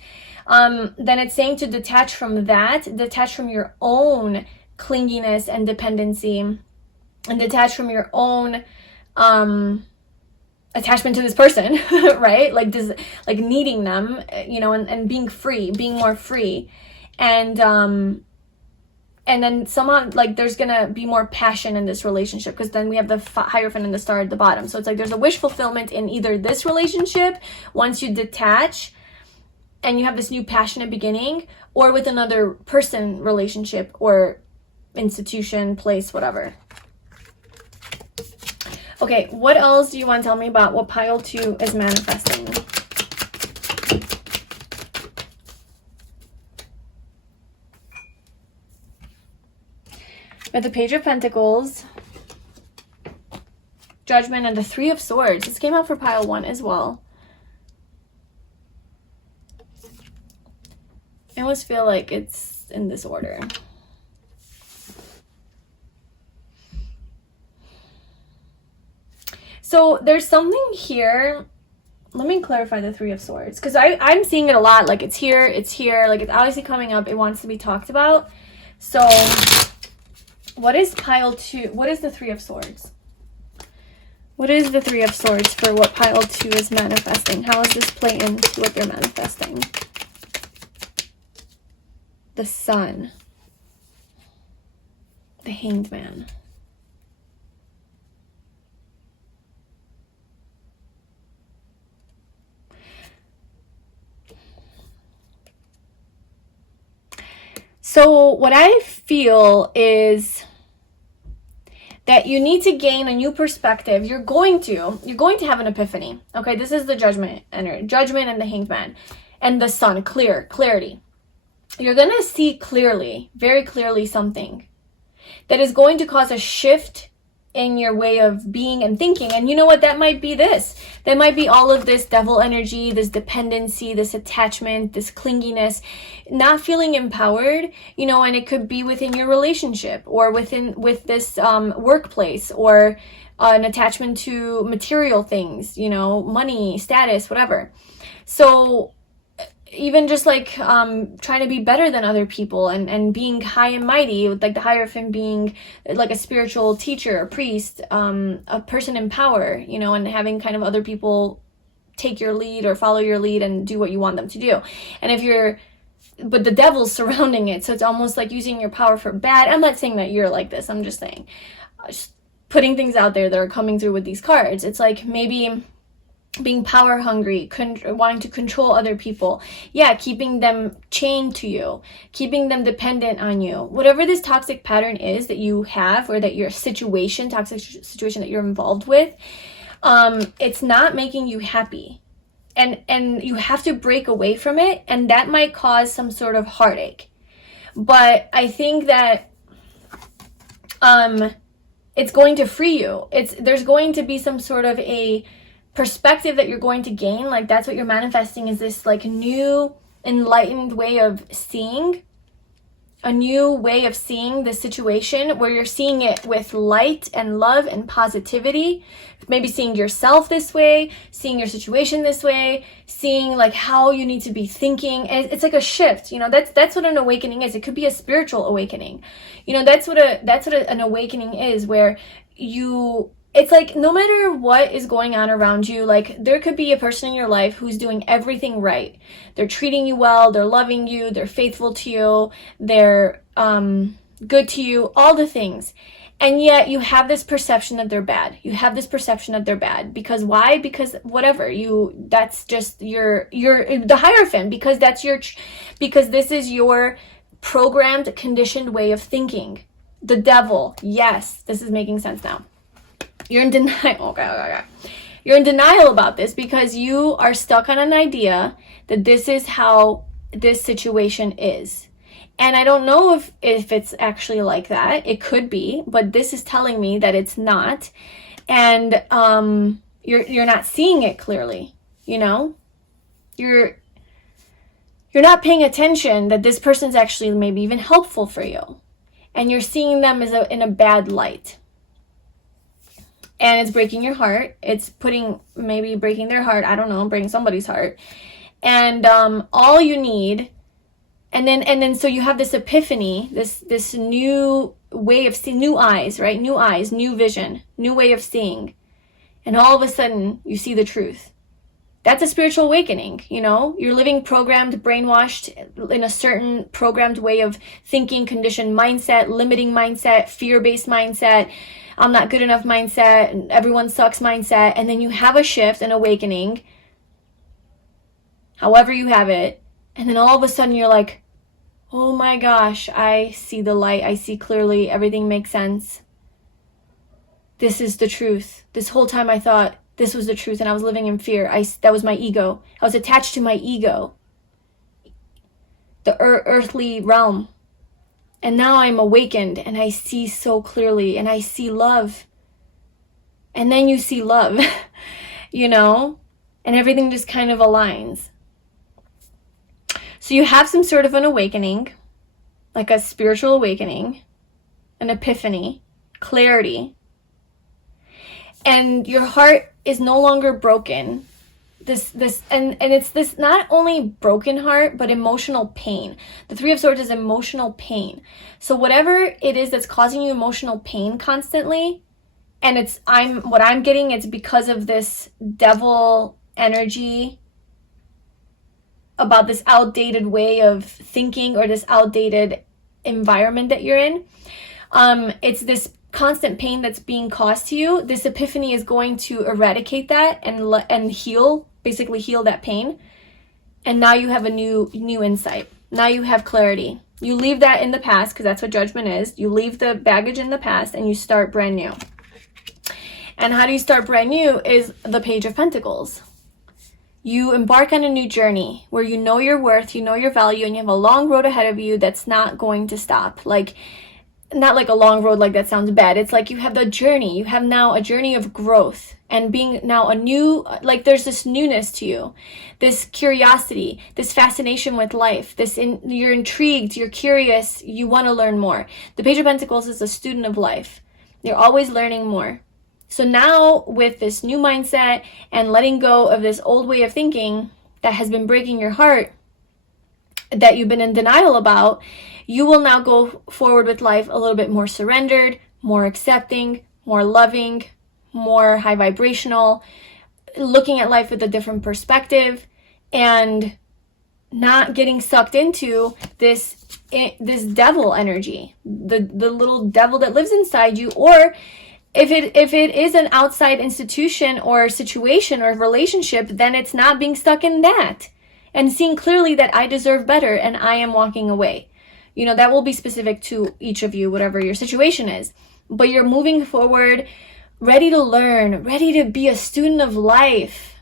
then it's saying to detach from that, detach from your own clinginess and dependency, and detach from your own attachment to this person, right? Like this, like needing them, you know, and being free, being more free. And then somehow like there's gonna be more passion in this relationship, because then we have the Hierophant and the Star at the bottom. So it's like there's a wish fulfillment in either this relationship once you detach and you have this new passionate beginning, or with another person, relationship, or institution, place, whatever. Okay, what else do you want to tell me about what pile 2 is manifesting? We have the Page of Pentacles, Judgment, and the 3 of Swords. This came out for pile 1 as well. I always feel like it's in this order. So there's something here. Let me clarify the Three of Swords, because I'm seeing it a lot. Like it's here, like it's obviously coming up. It wants to be talked about. So what is pile 2? What is the Three of Swords? What is the Three of Swords for what pile 2 is manifesting? How does this play into what they're manifesting? The Sun. The Hanged Man. So what I feel is that you need to gain a new perspective. You're going to have an epiphany. Okay, this is the Judgment energy, Judgment and the Hanged Man and the Sun, clarity. You're going to see clearly, very clearly, something that is going to cause a shift in your way of being and thinking. And you know what? That might be this. That might be all of this devil energy, this dependency, this attachment, this clinginess, not feeling empowered, you know, and it could be within your relationship or with this workplace, or an attachment to material things, you know, money, status, whatever. So even just like trying to be better than other people and being high and mighty, like the Hierophant being like a spiritual teacher, a priest, a person in power, you know, and having kind of other people take your lead or follow your lead and do what you want them to do. And but the devil's surrounding it, so it's almost like using your power for bad. I'm not saying that you're like this, I'm just saying, just putting things out there that are coming through with these cards. It's like maybe being power hungry, wanting to control other people. Yeah, keeping them chained to you, keeping them dependent on you. Whatever this toxic pattern is that you have, or that your toxic situation that you're involved with, it's not making you happy. And you have to break away from it, and that might cause some sort of heartache. But I think that it's going to free you. There's going to be some sort of a perspective that you're going to gain. Like that's what you're manifesting, is this like new enlightened way of seeing, a new way of seeing the situation, where you're seeing it with light and love and positivity. Maybe seeing yourself this way, seeing your situation this way, seeing like how you need to be thinking. And it's like a shift, you know. That's what an awakening is. It could be a spiritual awakening, you know. That's what an awakening is, where it's like no matter what is going on around you, like there could be a person in your life who's doing everything right. They're treating you well, they're loving you, they're faithful to you, they're good to you, all the things. And yet you have this perception that they're bad. You have this perception that they're bad. Because why? Because whatever, that's just you're the Hierophant, because because this is your programmed, conditioned way of thinking. The devil. Yes, this is making sense now. You're in denial. Okay. You're in denial about this because you are stuck on an idea that this is how this situation is. And I don't know if it's actually like that. It could be, but this is telling me that it's not. And you're not seeing it clearly, you know? You're not paying attention that this person's actually maybe even helpful for you. And you're seeing them in a bad light. And it's breaking your heart. It's maybe breaking their heart. I don't know, breaking somebody's heart. And all you need, and then so you have this epiphany, this new way of seeing, new eyes, right? New eyes, new vision, new way of seeing. And all of a sudden you see the truth. That's a spiritual awakening, you know? You're living programmed, brainwashed in a certain programmed way of thinking, conditioned mindset, limiting mindset, fear-based mindset, I'm not good enough mindset, everyone sucks mindset. And then you have a shift, an awakening, however you have it. And then all of a sudden you're like, oh my gosh, I see the light. I see clearly. Everything makes sense. This is the truth. This whole time I thought this was the truth and I was living in fear. That was my ego. I was attached to my ego, the earthly realm. And now I'm awakened and I see so clearly and I see love. And then you see love, you know, and everything just kind of aligns. So you have some sort of an awakening, like a spiritual awakening, an epiphany, clarity. and your heart is no longer broken. And it's this not only broken heart, but emotional pain. The Three of Swords is emotional pain. So whatever it is that's causing you emotional pain constantly, and what I'm getting, it's because of this devil energy about this outdated way of thinking or this outdated environment that you're in. It's this constant pain that's being caused to you. This epiphany is going to eradicate that and heal that pain. And now you have a new insight. Now you have clarity. You leave that in the past, because that's what judgment is. You leave the baggage in the past and you start brand new. And how do you start brand new is the Page of Pentacles. You embark on a new journey where you know your worth, you know your value, and you have a long road ahead of you that's not going to stop. Like, not like a long road, like that sounds bad. It's like you have the journey. You have now a journey of growth and being now a new, like there's this newness to you, this curiosity, this fascination with life, you're intrigued, you're curious, you want to learn more. The Page of Pentacles is a student of life. You're always learning more. So now with this new mindset and letting go of this old way of thinking that has been breaking your heart, that you've been in denial about, you will now go forward with life a little bit more surrendered, more accepting, more loving, more high vibrational, looking at life with a different perspective, and not getting sucked into this devil energy, the little devil that lives inside you. Or if it is an outside institution or situation or relationship, then it's not being stuck in that and seeing clearly that I deserve better and I am walking away. You know, that will be specific to each of you, whatever your situation is. But you're moving forward, ready to learn, ready to be a student of life,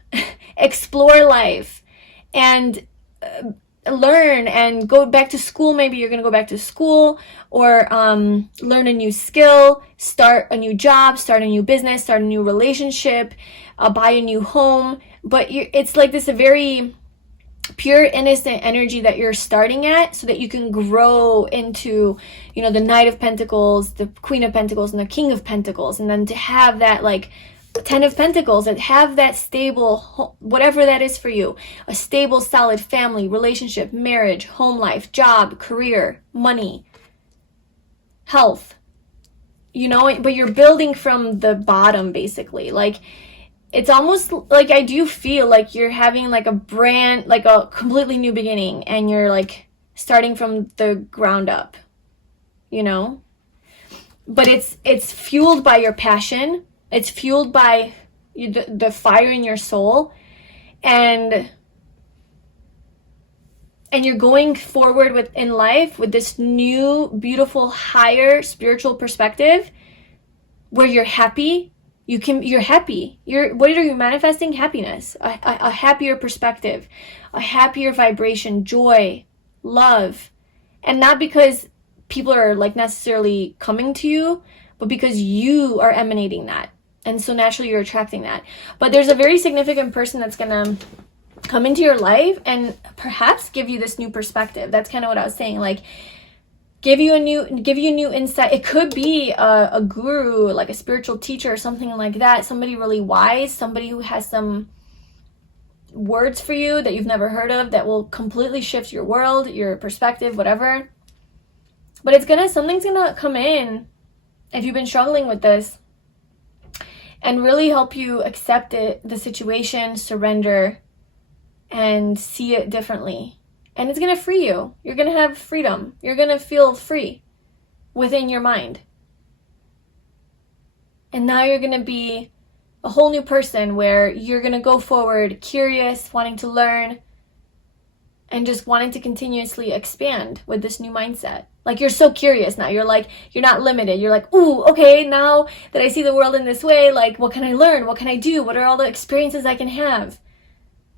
explore life, and learn and go back to school. Maybe you're going to go back to school, or learn a new skill, start a new job, start a new business, start a new relationship, buy a new home. But it's like this a very pure, innocent energy that you're starting at, so that you can grow into, you know, the Knight of Pentacles, the Queen of Pentacles, and the King of Pentacles. And then to have that, like, Ten of Pentacles, and have that stable, whatever that is for you, a stable, solid family, relationship, marriage, home life, job, career, money, health, you know, but you're building from the bottom, basically. Like, it's almost like I do feel like you're having like a completely new beginning, and you're like starting from the ground up, you know? But it's fueled by your passion. It's fueled by the fire in your soul, and you're going forward in life with this new, beautiful, higher spiritual perspective where you're happy. You're happy. What are you manifesting? Happiness, a happier perspective, a happier vibration, joy, love. And not because people are like necessarily coming to you, but because you are emanating that. And so naturally you're attracting that. But there's a very significant person that's going to come into your life and perhaps give you this new perspective. That's kind of what I was saying. Like, give you a new insight. It could be a guru, like a spiritual teacher or something like that. Somebody really wise, somebody who has some words for you that you've never heard of that will completely shift your world, your perspective, whatever. But something's gonna come in if you've been struggling with this, and really help you accept the situation, surrender, and see it differently. And it's going to free you. You're going to have freedom. You're going to feel free within your mind. And now you're going to be a whole new person, where you're going to go forward curious, wanting to learn, and just wanting to continuously expand with this new mindset. Like, you're so curious now. You're not limited. You're like, ooh, okay, now that I see the world in this way, like, what can I learn? What can I do? What are all the experiences I can have?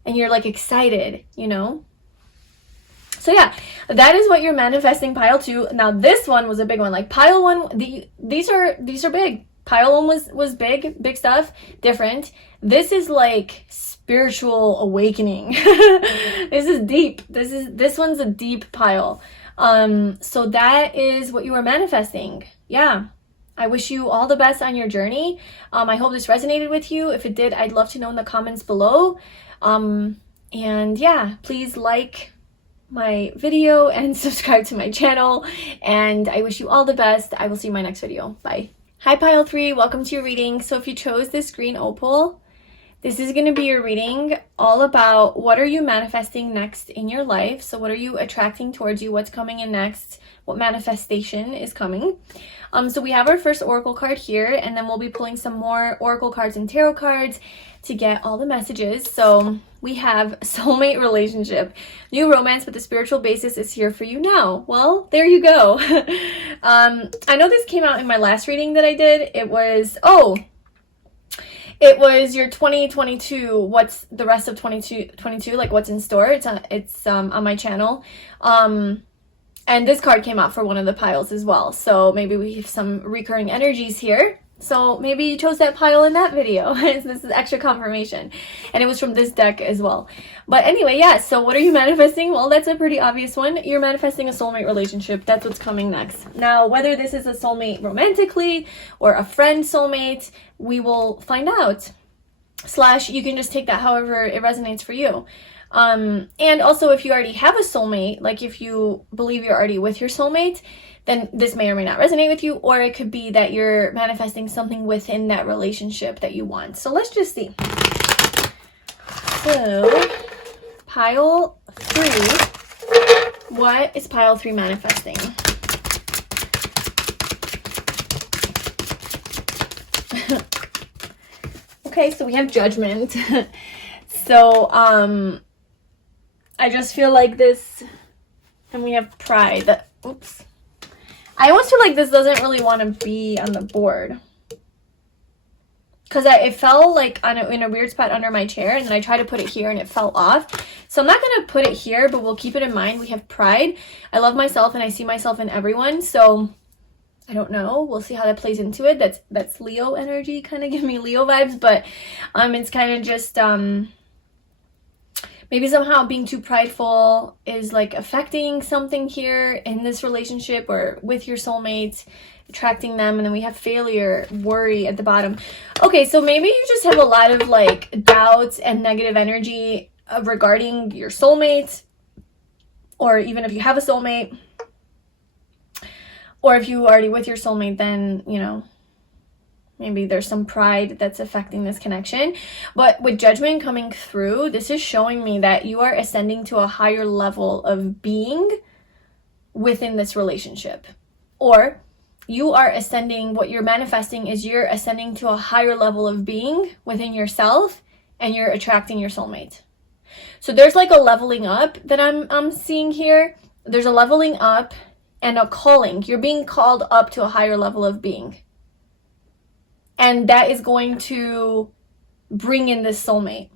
And you're like excited, you know? So yeah, that is what you're manifesting, pile 2. Now this one was a big one. Like pile 1, these are big. Pile 1 was big stuff, different. This is like spiritual awakening. This is deep. This one's a deep pile. So that is what you are manifesting. Yeah. I wish you all the best on your journey. I hope this resonated with you. If it did, I'd love to know in the comments below. And yeah, please like my video and subscribe to my channel. And I wish you all the best. I will see you in my next video. Bye. Hi, Pile 3. Welcome to your reading. So if you chose this green opal, this is going to be your reading all about what are you manifesting next in your life. So what are you attracting towards you? What's coming in next? What manifestation is coming? So we have our first oracle card here, and then we'll be pulling some more oracle cards and tarot cards to get all the messages. So we have soulmate relationship. New romance with a spiritual basis is here for you now. Well, there you go. I know this came out in my last reading that I did. It was your 2022, what's the rest of 2022, like what's in store. It's on my channel. And this card came out for one of the piles as well. So maybe we have some recurring energies here. So maybe you chose that pile in that video. This is extra confirmation. And it was from this deck as well. But anyway, yeah, so what are you manifesting? Well, that's a pretty obvious one. You're manifesting a soulmate relationship. That's what's coming next. Now, whether this is a soulmate romantically or a friend soulmate, we will find out. / you can just take that however it resonates for you. And also if you already have a soulmate, like if you believe you're already with your soulmate, then this may or may not resonate with you, or it could be that you're manifesting something within that relationship that you want. So let's just see. So, pile 3, what is pile 3 manifesting? Okay, so we have judgment. So, I just feel like this, and we have pride. Oops. I almost feel like this doesn't really want to be on the board. Because it fell like in a weird spot under my chair, and then I tried to put it here and it fell off. So I'm not going to put it here, but we'll keep it in mind. We have pride. I love myself and I see myself in everyone. So I don't know. We'll see how that plays into it. That's Leo energy, kind of give me Leo vibes, but it's kind of just maybe somehow being too prideful is like affecting something here in this relationship or with your soulmates, attracting them. And then we have failure, worry at the bottom. Okay, so maybe you just have a lot of like doubts and negative energy regarding your soulmate, or even if you have a soulmate, or if you are already with your soulmate, then, you know, maybe there's some pride that's affecting this connection. But with judgment coming through, this is showing me that you are ascending to a higher level of being within this relationship. Or you are ascending, what you're manifesting is you're ascending to a higher level of being within yourself, and you're attracting your soulmate. So there's like a leveling up that I'm seeing here. There's a leveling up and a calling. You're being called up to a higher level of being. And that is going to bring in this soulmate.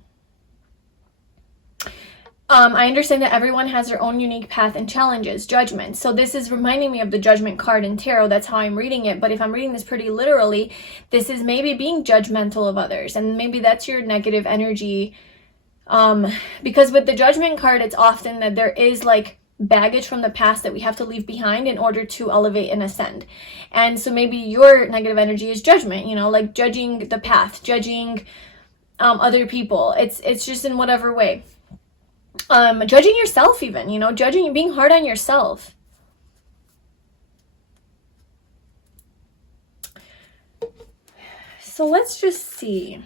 I understand that everyone has their own unique path and challenges. Judgment. So this is reminding me of the judgment card in tarot. That's how I'm reading it. But if I'm reading this pretty literally, this is maybe being judgmental of others. And maybe that's your negative energy. Because with the judgment card, it's often that there is like baggage from the past that we have to leave behind in order to elevate and ascend. And so maybe your negative energy is judgment, you know, like judging the path, judging other people. It's just in whatever way. Judging yourself even, you know, being hard on yourself. So let's just see.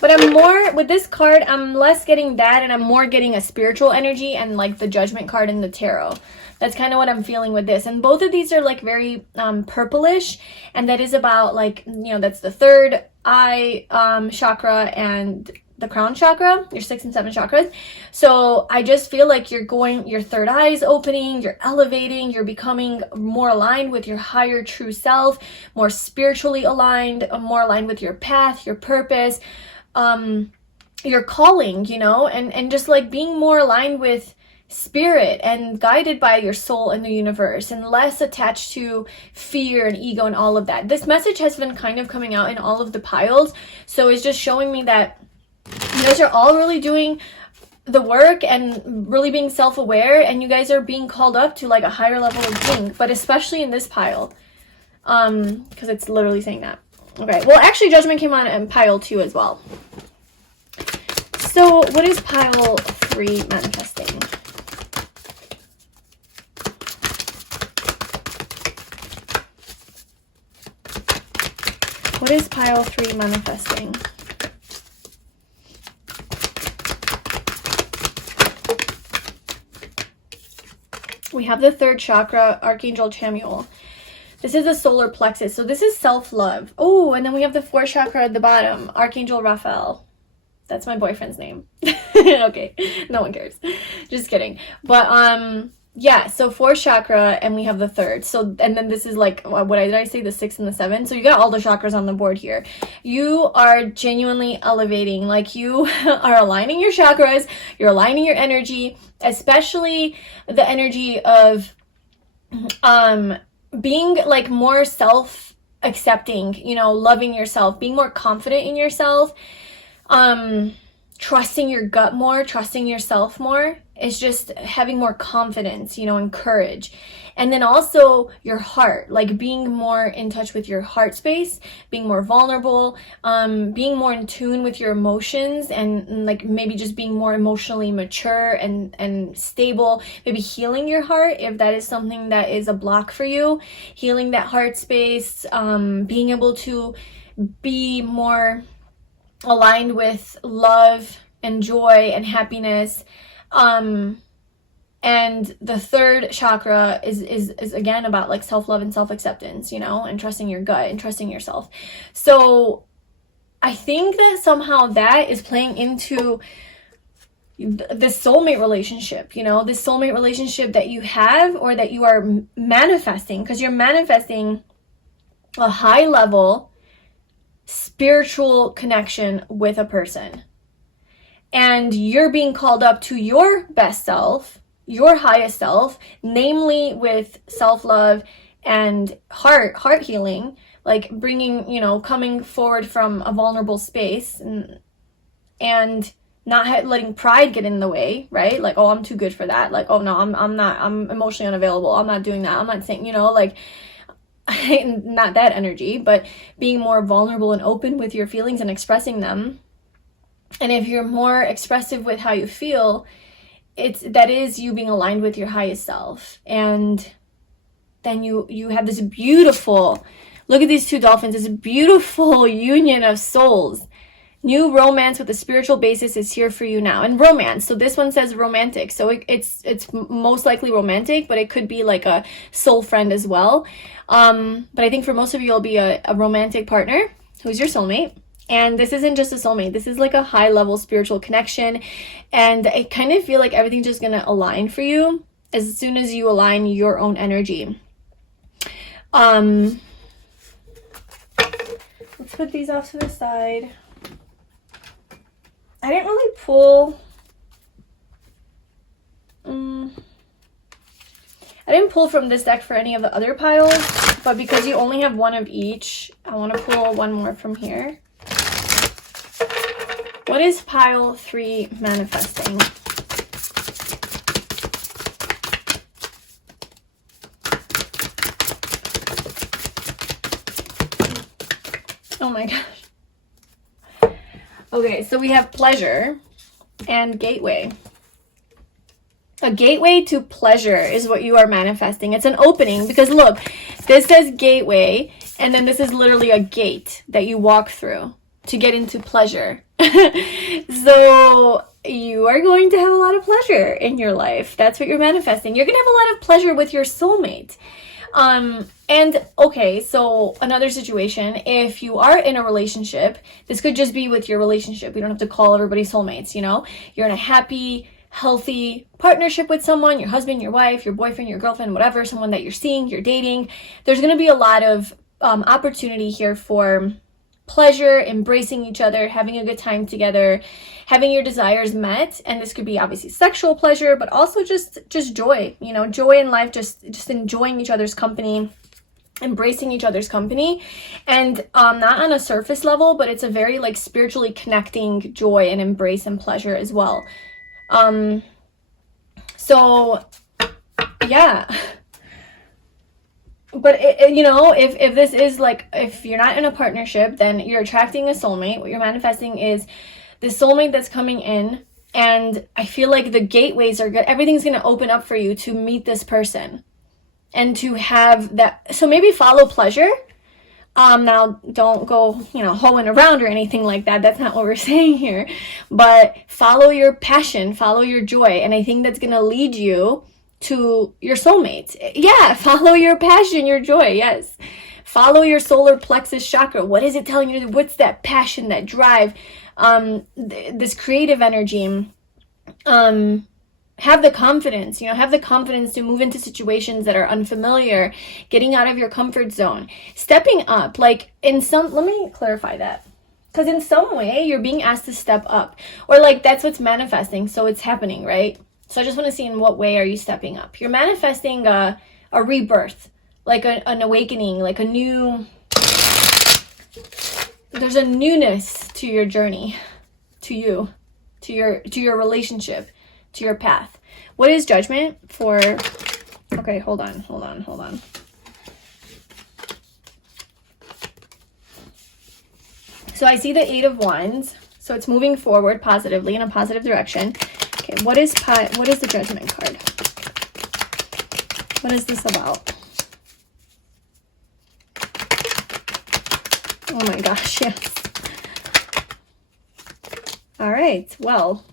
But I'm more, with this card, I'm less getting that, and I'm more getting a spiritual energy and like the judgment card in the tarot. That's kind of what I'm feeling with this. And both of these are like very purplish, and that is about like, you know, that's the third eye chakra and the crown chakra, your 6 and 7 chakras. So I just feel like your third eye is opening, you're elevating, you're becoming more aligned with your higher true self, more spiritually aligned, more aligned with your path, your purpose, your calling, you know, and just like being more aligned with spirit and guided by your soul and the universe, and less attached to fear and ego and all of that. This message has been kind of coming out in all of the piles. So it's just showing me that you guys are all really doing the work and really being self-aware, and you guys are being called up to like a higher level of being. But especially in this pile, because it's literally saying that. Okay, well, actually, Judgment came on in pile 2 as well. So, what is pile 3 manifesting? What is pile 3 manifesting? We have the 3rd chakra, Archangel Chamuel. This is the solar plexus. So this is self-love. Oh, and then we have the 4th chakra at the bottom, Archangel Raphael. That's my boyfriend's name. Okay, no one cares. Just kidding. But yeah, so 4th chakra, and we have the 3rd. So, and then this is like, what did I say? The 6th and the 7th. So you got all the chakras on the board here. You are genuinely elevating. Like, you are aligning your chakras. You're aligning your energy, especially the energy of being like more self-accepting, you know, loving yourself, being more confident in yourself, trusting your gut more, trusting yourself more. It's just having more confidence, you know, and courage. And then also your heart, like being more in touch with your heart space, being more vulnerable, being more in tune with your emotions, and like maybe just being more emotionally mature and stable, maybe healing your heart if that is something that is a block for you, healing that heart space, being able to be more aligned with love and joy and happiness. And the 3rd chakra is again about like self-love and self-acceptance, you know, and trusting your gut and trusting yourself. So I think that somehow that is playing into the soulmate relationship, you know, this soulmate relationship that you have or that you are manifesting, because you're manifesting a high level spiritual connection with a person. And you're being called up to your best self, your highest self, namely with self-love and heart healing, like bringing, you know, coming forward from a vulnerable space and not letting pride get in the way, right? Like, oh, I'm too good for that. Like, oh no, I'm emotionally unavailable. I'm not doing that. I'm not saying, you know, like, not that energy, but being more vulnerable and open with your feelings and expressing them. And if you're more expressive with how you feel, that is you being aligned with your highest self. And then you have this beautiful, look at these 2 dolphins, this beautiful union of souls. New romance with a spiritual basis is here for you now. And romance, so this one says romantic, so it's most likely romantic, but it could be like a soul friend as well. But I think for most of you, it'll be a romantic partner who's your soulmate. And this isn't just a soulmate. This is like a high level spiritual connection. And I kind of feel like everything's just going to align for you as soon as you align your own energy. Let's put these off to the side. I didn't really pull. I didn't pull from this deck for any of the other piles, but because you only have one of each, I want to pull one more from here. What is pile 3 manifesting? Oh my gosh. Okay, so we have pleasure and gateway. A gateway to pleasure is what you are manifesting. It's an opening, because look, this says gateway, and then this is literally a gate that you walk through to get into pleasure. So you are going to have a lot of pleasure in your life. That's what you're manifesting. You're going to have a lot of pleasure with your soulmate. And okay, so another situation, if you are in a relationship, this could just be with your relationship. You don't have to call everybody soulmates, you know? You're in a happy, healthy partnership with someone, your husband, your wife, your boyfriend, your girlfriend, whatever, someone that you're seeing, you're dating. There's going to be a lot of opportunity here for pleasure, embracing each other, having a good time together, having your desires met. And this could be obviously sexual pleasure, but also just joy, you know, joy in life, just enjoying each other's company, embracing each other's company. And not on a surface level, but it's a very like spiritually connecting joy and embrace and pleasure as well. So yeah, but you know, if this is like, if you're not in a partnership, then you're attracting a soulmate. What you're manifesting is the soulmate that's coming in, and I feel like the gateways are good. Everything's going to open up for you to meet this person and to have that. So maybe follow pleasure. Now don't go, you know, hoeing around or anything like that. That's not what we're saying here. But follow your passion, follow your joy, and I think that's going to lead you to your soulmates. Yeah, follow your passion, your joy. Yes. Follow your solar plexus chakra. What is it telling you? What's that passion, that drive, this creative energy? Have the confidence, you know, have the confidence to move into situations that are unfamiliar, getting out of your comfort zone, stepping up. Like in some, let me clarify that. Because in some way you're being asked to step up, or like that's what's manifesting. So it's happening, right? So I just want to see in what way are you stepping up. You're manifesting a rebirth, like an awakening, like a new, there's a newness to your journey, to you, to your relationship, to your path. What is judgment for? Okay, hold on. So I see the 8 of Wands. So it's moving forward positively in a positive direction. Okay, what is the judgment card? What is this about? Oh my gosh, yes. All right, well.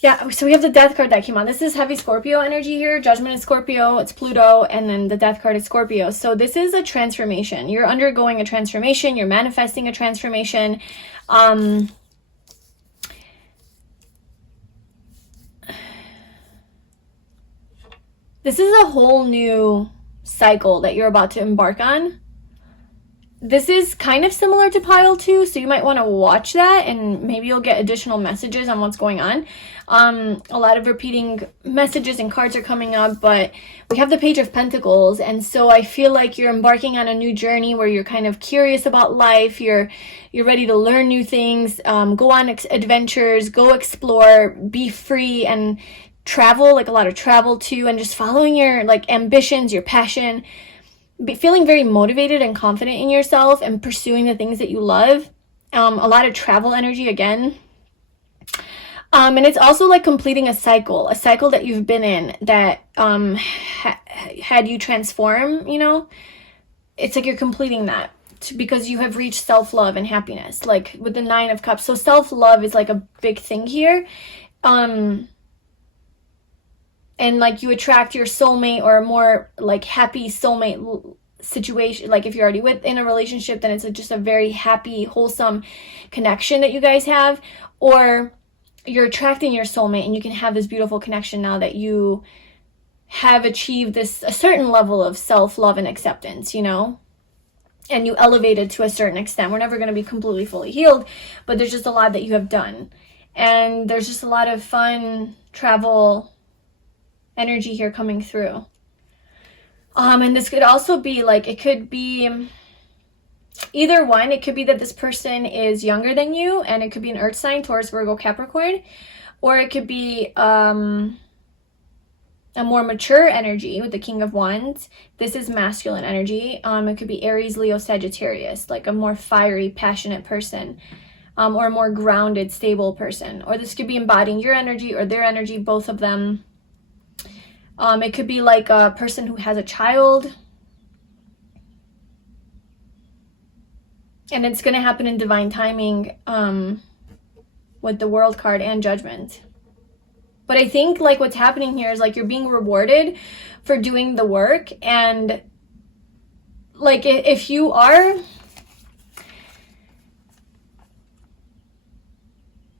Yeah, so we have the Death card that came on. This is heavy Scorpio energy here. Judgment is Scorpio, it's Pluto, and then the Death card is Scorpio. So this is a transformation. You're undergoing a transformation. You're manifesting a transformation. This is a whole new cycle that you're about to embark on. This is kind of similar to pile 2, so you might want to watch that, and maybe you'll get additional messages on what's going on. A lot of repeating messages and cards are coming up, but we have the Page of Pentacles, and so I feel like you're embarking on a new journey where you're kind of curious about life. You're ready to learn new things, go on adventures, go explore, be free, and travel, like a lot of travel too, and just following your like ambitions, your passion. Feeling very motivated and confident in yourself and pursuing the things that you love. A lot of travel energy again. And it's also like completing a cycle that you've been in that had you transform, you know. It's like you're completing that because you have reached self-love and happiness, like with the 9 of Cups. So self-love is like a big thing here. And like you attract your soulmate or a more like happy soulmate situation. Like if you're already in a relationship, then it's just a very happy, wholesome connection that you guys have. Or you're attracting your soulmate and you can have this beautiful connection now that you have achieved a certain level of self-love and acceptance, you know, and you elevated to a certain extent. We're never going to be completely fully healed, but there's just a lot that you have done. And there's just a lot of fun travel energy here coming through. And this could also be like, it could be either one. It could be that this person is younger than you, and it could be an earth sign, Taurus, Virgo, Capricorn, or it could be a more mature energy with the King of Wands. This is masculine energy. It could be Aries, Leo, Sagittarius, like a more fiery, passionate person, or a more grounded, stable person. Or this could be embodying your energy or their energy, both of them. It could be like a person who has a child. And it's going to happen in divine timing with the World card and Judgment. But I think like what's happening here is like you're being rewarded for doing the work. And like if you are...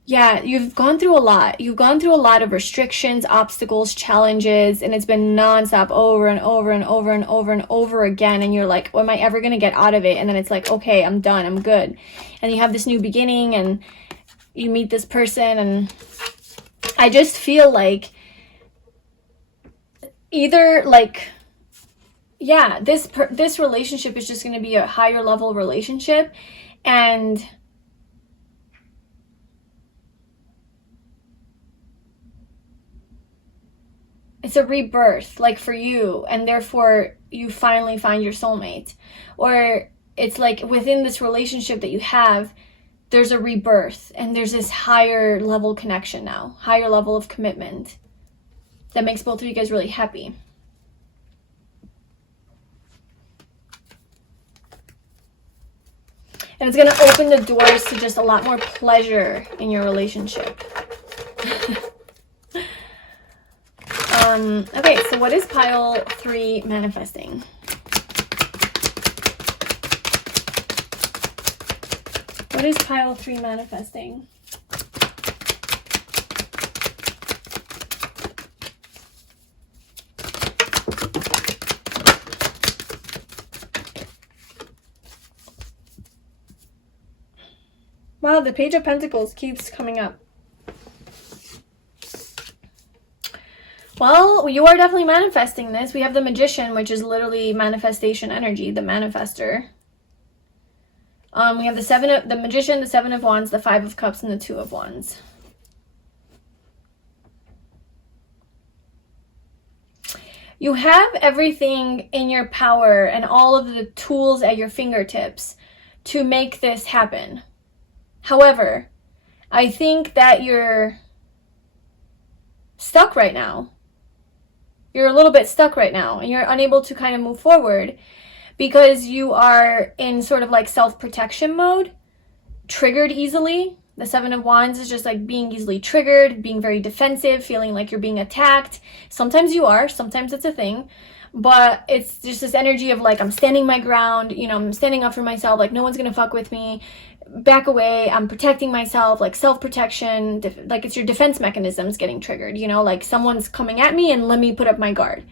Yeah, you've gone through a lot. You've gone through a lot of restrictions, obstacles, challenges, and it's been nonstop over and over and over and over and over again. And you're like, oh, am I ever going to get out of it? And then it's like, okay, I'm done. I'm good. And you have this new beginning and you meet this person. And I just feel like either like, yeah, this relationship is just going to be a higher level relationship. And it's a rebirth, like for you, and therefore you finally find your soulmate. Or it's like within this relationship that you have, there's a rebirth and there's this higher level connection now, higher level of commitment that makes both of you guys really happy. And it's going to open the doors to just a lot more pleasure in your relationship. Okay, so what is pile 3 manifesting? What is pile 3 manifesting? Wow, the Page of Pentacles keeps coming up. Well, you are definitely manifesting this. We have the Magician, which is literally manifestation energy, the manifester. We have the Magician, the 7 of Wands, the 5 of Cups, and the 2 of Wands. You have everything in your power and all of the tools at your fingertips to make this happen. However, I think that you're stuck right now. You're a little bit stuck right now, and you're unable to kind of move forward because you are in sort of like self-protection mode, triggered easily. The 7 of Wands is just like being easily triggered, being very defensive, feeling like you're being attacked. Sometimes you are, sometimes it's a thing, but it's just this energy of like, I'm standing my ground, you know, I'm standing up for myself, like no one's gonna fuck with me, back away, I'm protecting myself, like self-protection, like it's your defense mechanisms getting triggered, you know, like someone's coming at me and let me put up my guard.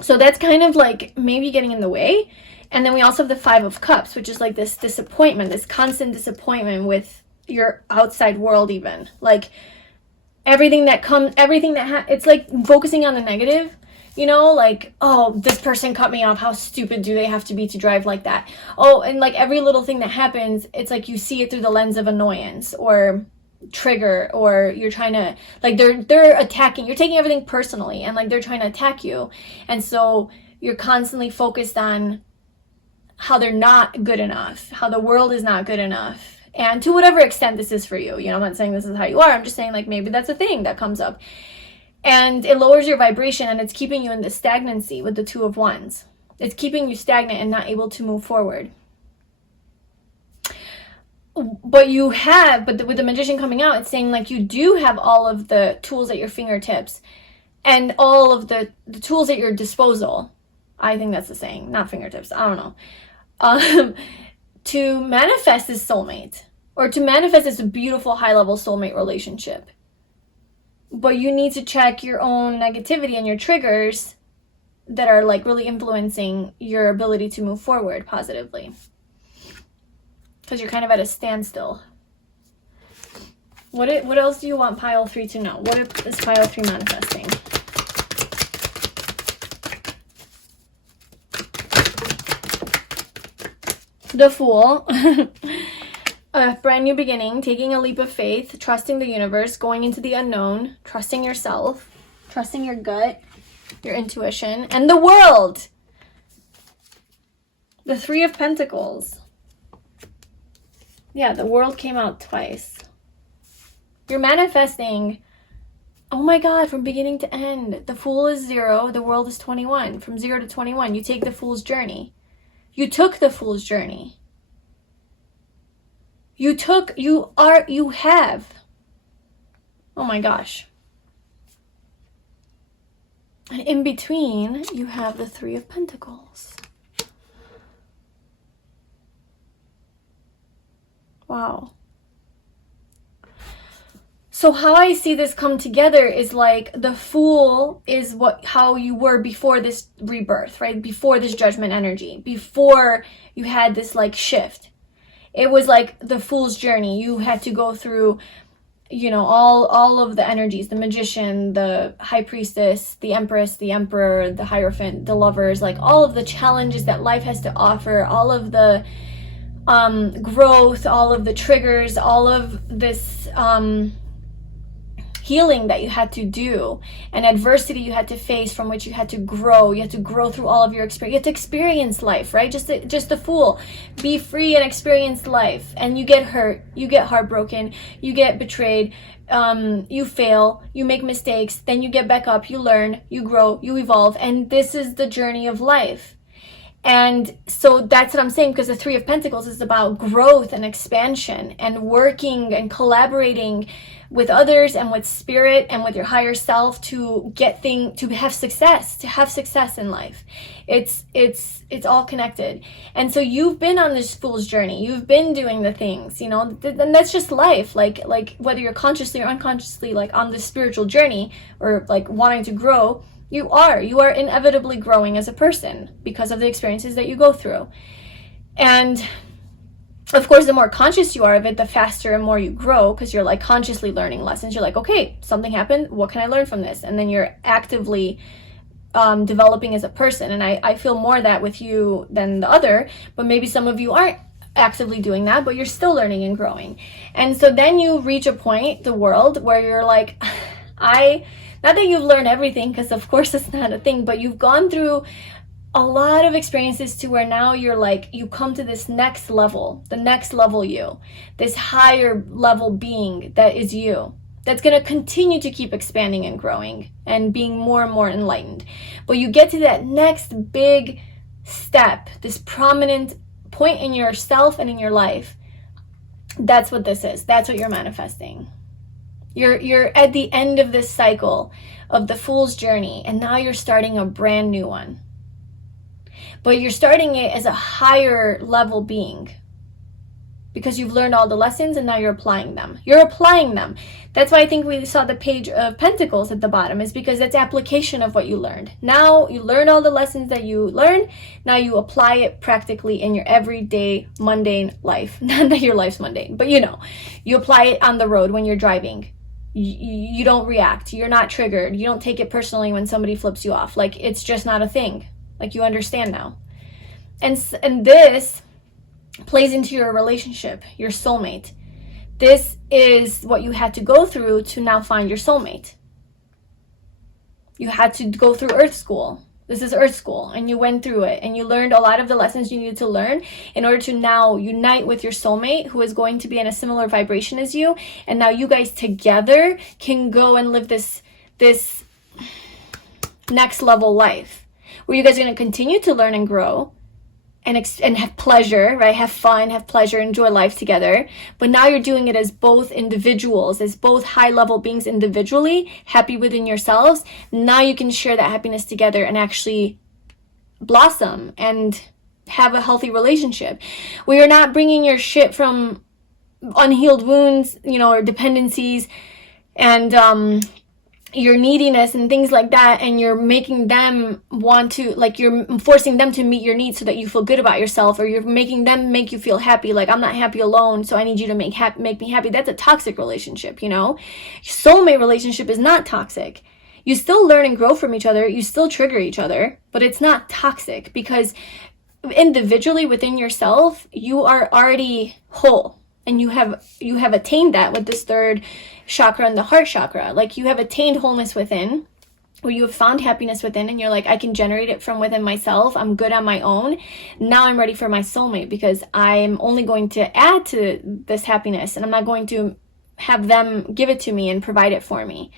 So that's kind of like maybe getting in the way. And then we also have the 5 of Cups, which is like this disappointment, this constant disappointment with your outside world even. Like everything that comes, it's like focusing on the negative, you know, like, oh, this person cut me off. How stupid do they have to be to drive like that? Oh, and like every little thing that happens, it's like you see it through the lens of annoyance or trigger, or you're trying to, like, they're attacking, you're taking everything personally, and like they're trying to attack you. And so you're constantly focused on how they're not good enough, how the world is not good enough. And to whatever extent this is for you, you know, I'm not saying this is how you are, I'm just saying like maybe that's a thing that comes up. And it lowers your vibration, and it's keeping you in the stagnancy with the 2 of Wands. It's keeping you stagnant and not able to move forward. But with the Magician coming out, it's saying like you do have all of the tools at your fingertips and all of the tools at your disposal. I think that's the saying, not fingertips, I don't know. To manifest this soulmate, or to manifest this beautiful high-level soulmate relationship. But you need to check your own negativity and your triggers that are like really influencing your ability to move forward positively. Because you're kind of at a standstill. What else do you want pile 3 to know? What is pile 3 manifesting? The Fool. A brand new beginning, taking a leap of faith, trusting the universe, going into the unknown, trusting yourself, trusting your gut, your intuition, and the world. The 3 of Pentacles. Yeah, the world came out twice. You're manifesting, oh my God, from beginning to end. The Fool is 0, the world is 21. From 0 to 21, you take the Fool's journey. You took the Fool's journey. You have. Oh my gosh. And in between, you have the 3 of Pentacles. Wow. So how I see this come together is like the Fool is how you were before this rebirth, right? Before this judgment energy, before you had this like shift. It was like the Fool's journey. You had to go through, you know, all of the energies, the Magician, the High Priestess, the Empress, the Emperor, the Hierophant, the Lovers, like all of the challenges that life has to offer, all of the growth, all of the triggers, all of this healing that you had to do, and adversity you had to face, from which you had to grow. You had to grow through all of your experience. You had to experience life, right? Just a fool. Be free and experience life. And you get hurt, you get heartbroken, you get betrayed, you fail, you make mistakes, then you get back up, you learn, you grow, you evolve. And this is the journey of life. And so that's what I'm saying, because the Three of Pentacles is about growth and expansion and working and collaborating with others and with spirit and with your higher self to have success in life. It's all connected. And so you've been on this fool's journey. You've been doing the things, you know, and that's just life. Like whether you're consciously or unconsciously like on this spiritual journey or like wanting to grow, you are inevitably growing as a person because of the experiences that you go through. And of course, the more conscious you are of it, the faster and more you grow, because you're like consciously learning lessons. You're like, okay, something happened. What can I learn from this? And then you're actively developing as a person. And I feel more that with you than the other, but maybe some of you aren't actively doing that, but you're still learning and growing. And so then you reach a point, the world, where you're like, not that you've learned everything, because of course it's not a thing, but you've gone through a lot of experiences to where now you're like, you come to this next level, the next level you, this higher level being that is you, that's going to continue to keep expanding and growing and being more and more enlightened. But you get to that next big step, this prominent point in yourself and in your life. That's what this is. That's what you're manifesting. You're at the end of this cycle of the fool's journey, and now you're starting a brand new one. But you're starting it as a higher level being because you've learned all the lessons and now you're applying them. That's why I think we saw the Page of Pentacles at the bottom, is because that's application of what you learned. Now you learn all the lessons that you learned. Now you apply it practically in your everyday mundane life. Not that your life's mundane, but you apply it on the road when you're driving. You don't react. You're not triggered. You don't take it personally when somebody flips you off. Like, it's just not a thing. Like, you understand now. And this plays into your relationship, your soulmate. This is what you had to go through to now find your soulmate. You had to go through Earth School. This is Earth School, and you went through it, and you learned a lot of the lessons you needed to learn in order to now unite with your soulmate, who is going to be in a similar vibration as you, and now you guys together can go and live this next level life, where you guys are going to continue to learn and grow, and have pleasure, right? Have fun, have pleasure, enjoy life together. But now you're doing it as both individuals, as both high-level beings individually, happy within yourselves. Now you can share that happiness together and actually blossom and have a healthy relationship, where you're not bringing your shit from unhealed wounds, or dependencies, and your neediness and things like that, and you're making them want to, like, you're forcing them to meet your needs so that you feel good about yourself, or you're making them make you feel happy, like, I'm not happy alone, so I need you to make me happy. That's a toxic relationship. Soulmate relationship is not toxic. You still learn and grow from each other, you still trigger each other, but it's not toxic, because individually within yourself you are already whole, and you have attained that with this third chakra and the heart chakra. Like, you have attained wholeness within, where you have found happiness within, and you're like, I can generate it from within myself. I'm good on my own. Now I'm ready for my soulmate, because I'm only going to add to this happiness, and I'm not going to have them give it to me and provide it for me.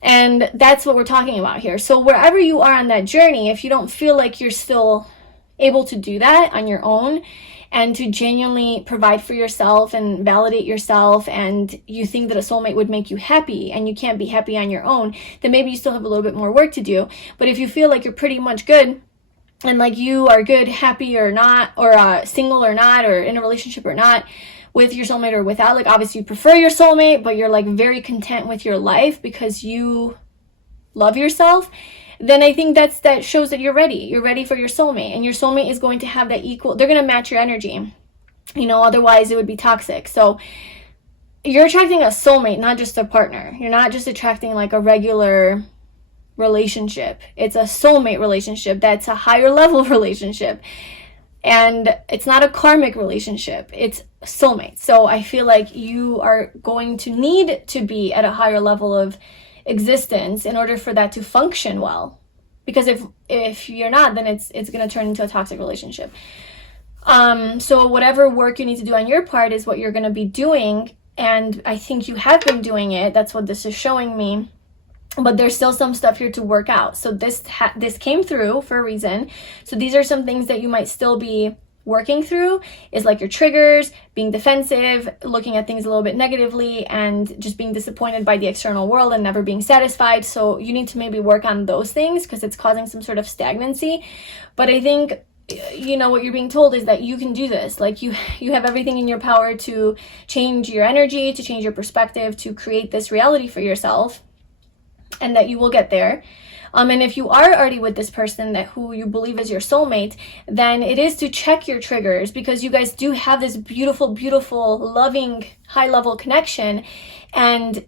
And that's what we're talking about here. So wherever you are on that journey, if you don't feel like you're still able to do that on your own, and to genuinely provide for yourself and validate yourself, and you think that a soulmate would make you happy and you can't be happy on your own, then maybe you still have a little bit more work to do. But if you feel like you're pretty much good, and like you are good, happy or not, or single or not, or in a relationship or not, with your soulmate or without, like, obviously you prefer your soulmate, but you're like very content with your life because you love yourself, then I think that shows that you're ready. You're ready for your soulmate, and your soulmate is going to have that equal, they're going to match your energy. Otherwise it would be toxic. So you're attracting a soulmate, not just a partner. You're not just attracting like a regular relationship. It's a soulmate relationship. That's a higher level relationship. And it's not a karmic relationship, it's soulmate. So I feel like you are going to need to be at a higher level of existence in order for that to function well. Because if you're not, then it's going to turn into a toxic relationship. So whatever work you need to do on your part is what you're going to be doing. And I think you have been doing it. That's what this is showing me. But there's still some stuff here to work out. So this came through for a reason. So these are some things that you might still be working through, is like your triggers, being defensive, looking at things a little bit negatively, and just being disappointed by the external world and never being satisfied. So you need to maybe work on those things because it's causing some sort of stagnancy. But I think, you know, what you're being told is that you can do this. Like you have everything in your power to change your energy, to change your perspective, to create this reality for yourself, and that you will get there. And if you are already with this person who you believe is your soulmate, then it is to check your triggers, because you guys do have this beautiful, beautiful, loving, high-level connection. And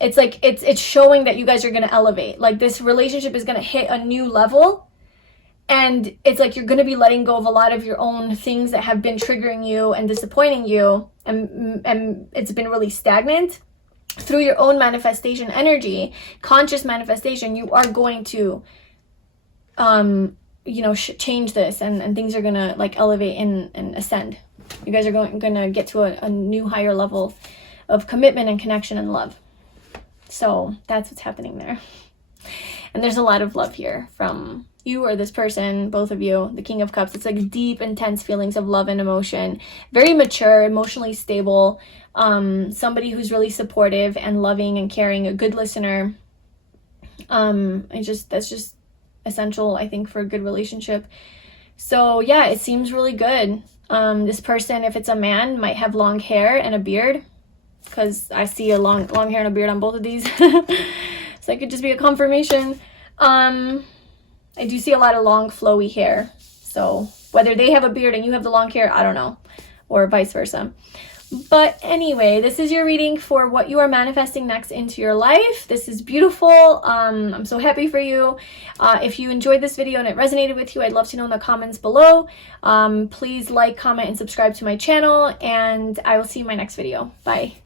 it's like it's showing that you guys are going to elevate. Like this relationship is going to hit a new level. And it's like you're going to be letting go of a lot of your own things that have been triggering you and disappointing you. And it's been really stagnant. Through your own manifestation energy, conscious manifestation, you are going to, change this, and things are going to like elevate and ascend. You guys are going to get to a new higher level of commitment and connection and love. So that's what's happening there. And there's a lot of love here from you or this person, both of you, the King of Cups. It's like deep, intense feelings of love and emotion. Very mature, emotionally stable. Somebody who's really supportive and loving and caring, a good listener. That's just essential, I think, for a good relationship. So yeah, it seems really good. This person, if it's a man, might have long hair and a beard, because I see a long hair and a beard on both of these. So it could just be a confirmation. I do see a lot of long, flowy hair. So whether they have a beard and you have the long hair, I don't know, or vice versa. But anyway, this is your reading for what you are manifesting next into your life. This is beautiful. I'm so happy for you. If you enjoyed this video and it resonated with you, I'd love to know in the comments below. Please like, comment, and subscribe to my channel, and I will see you in my next video. Bye.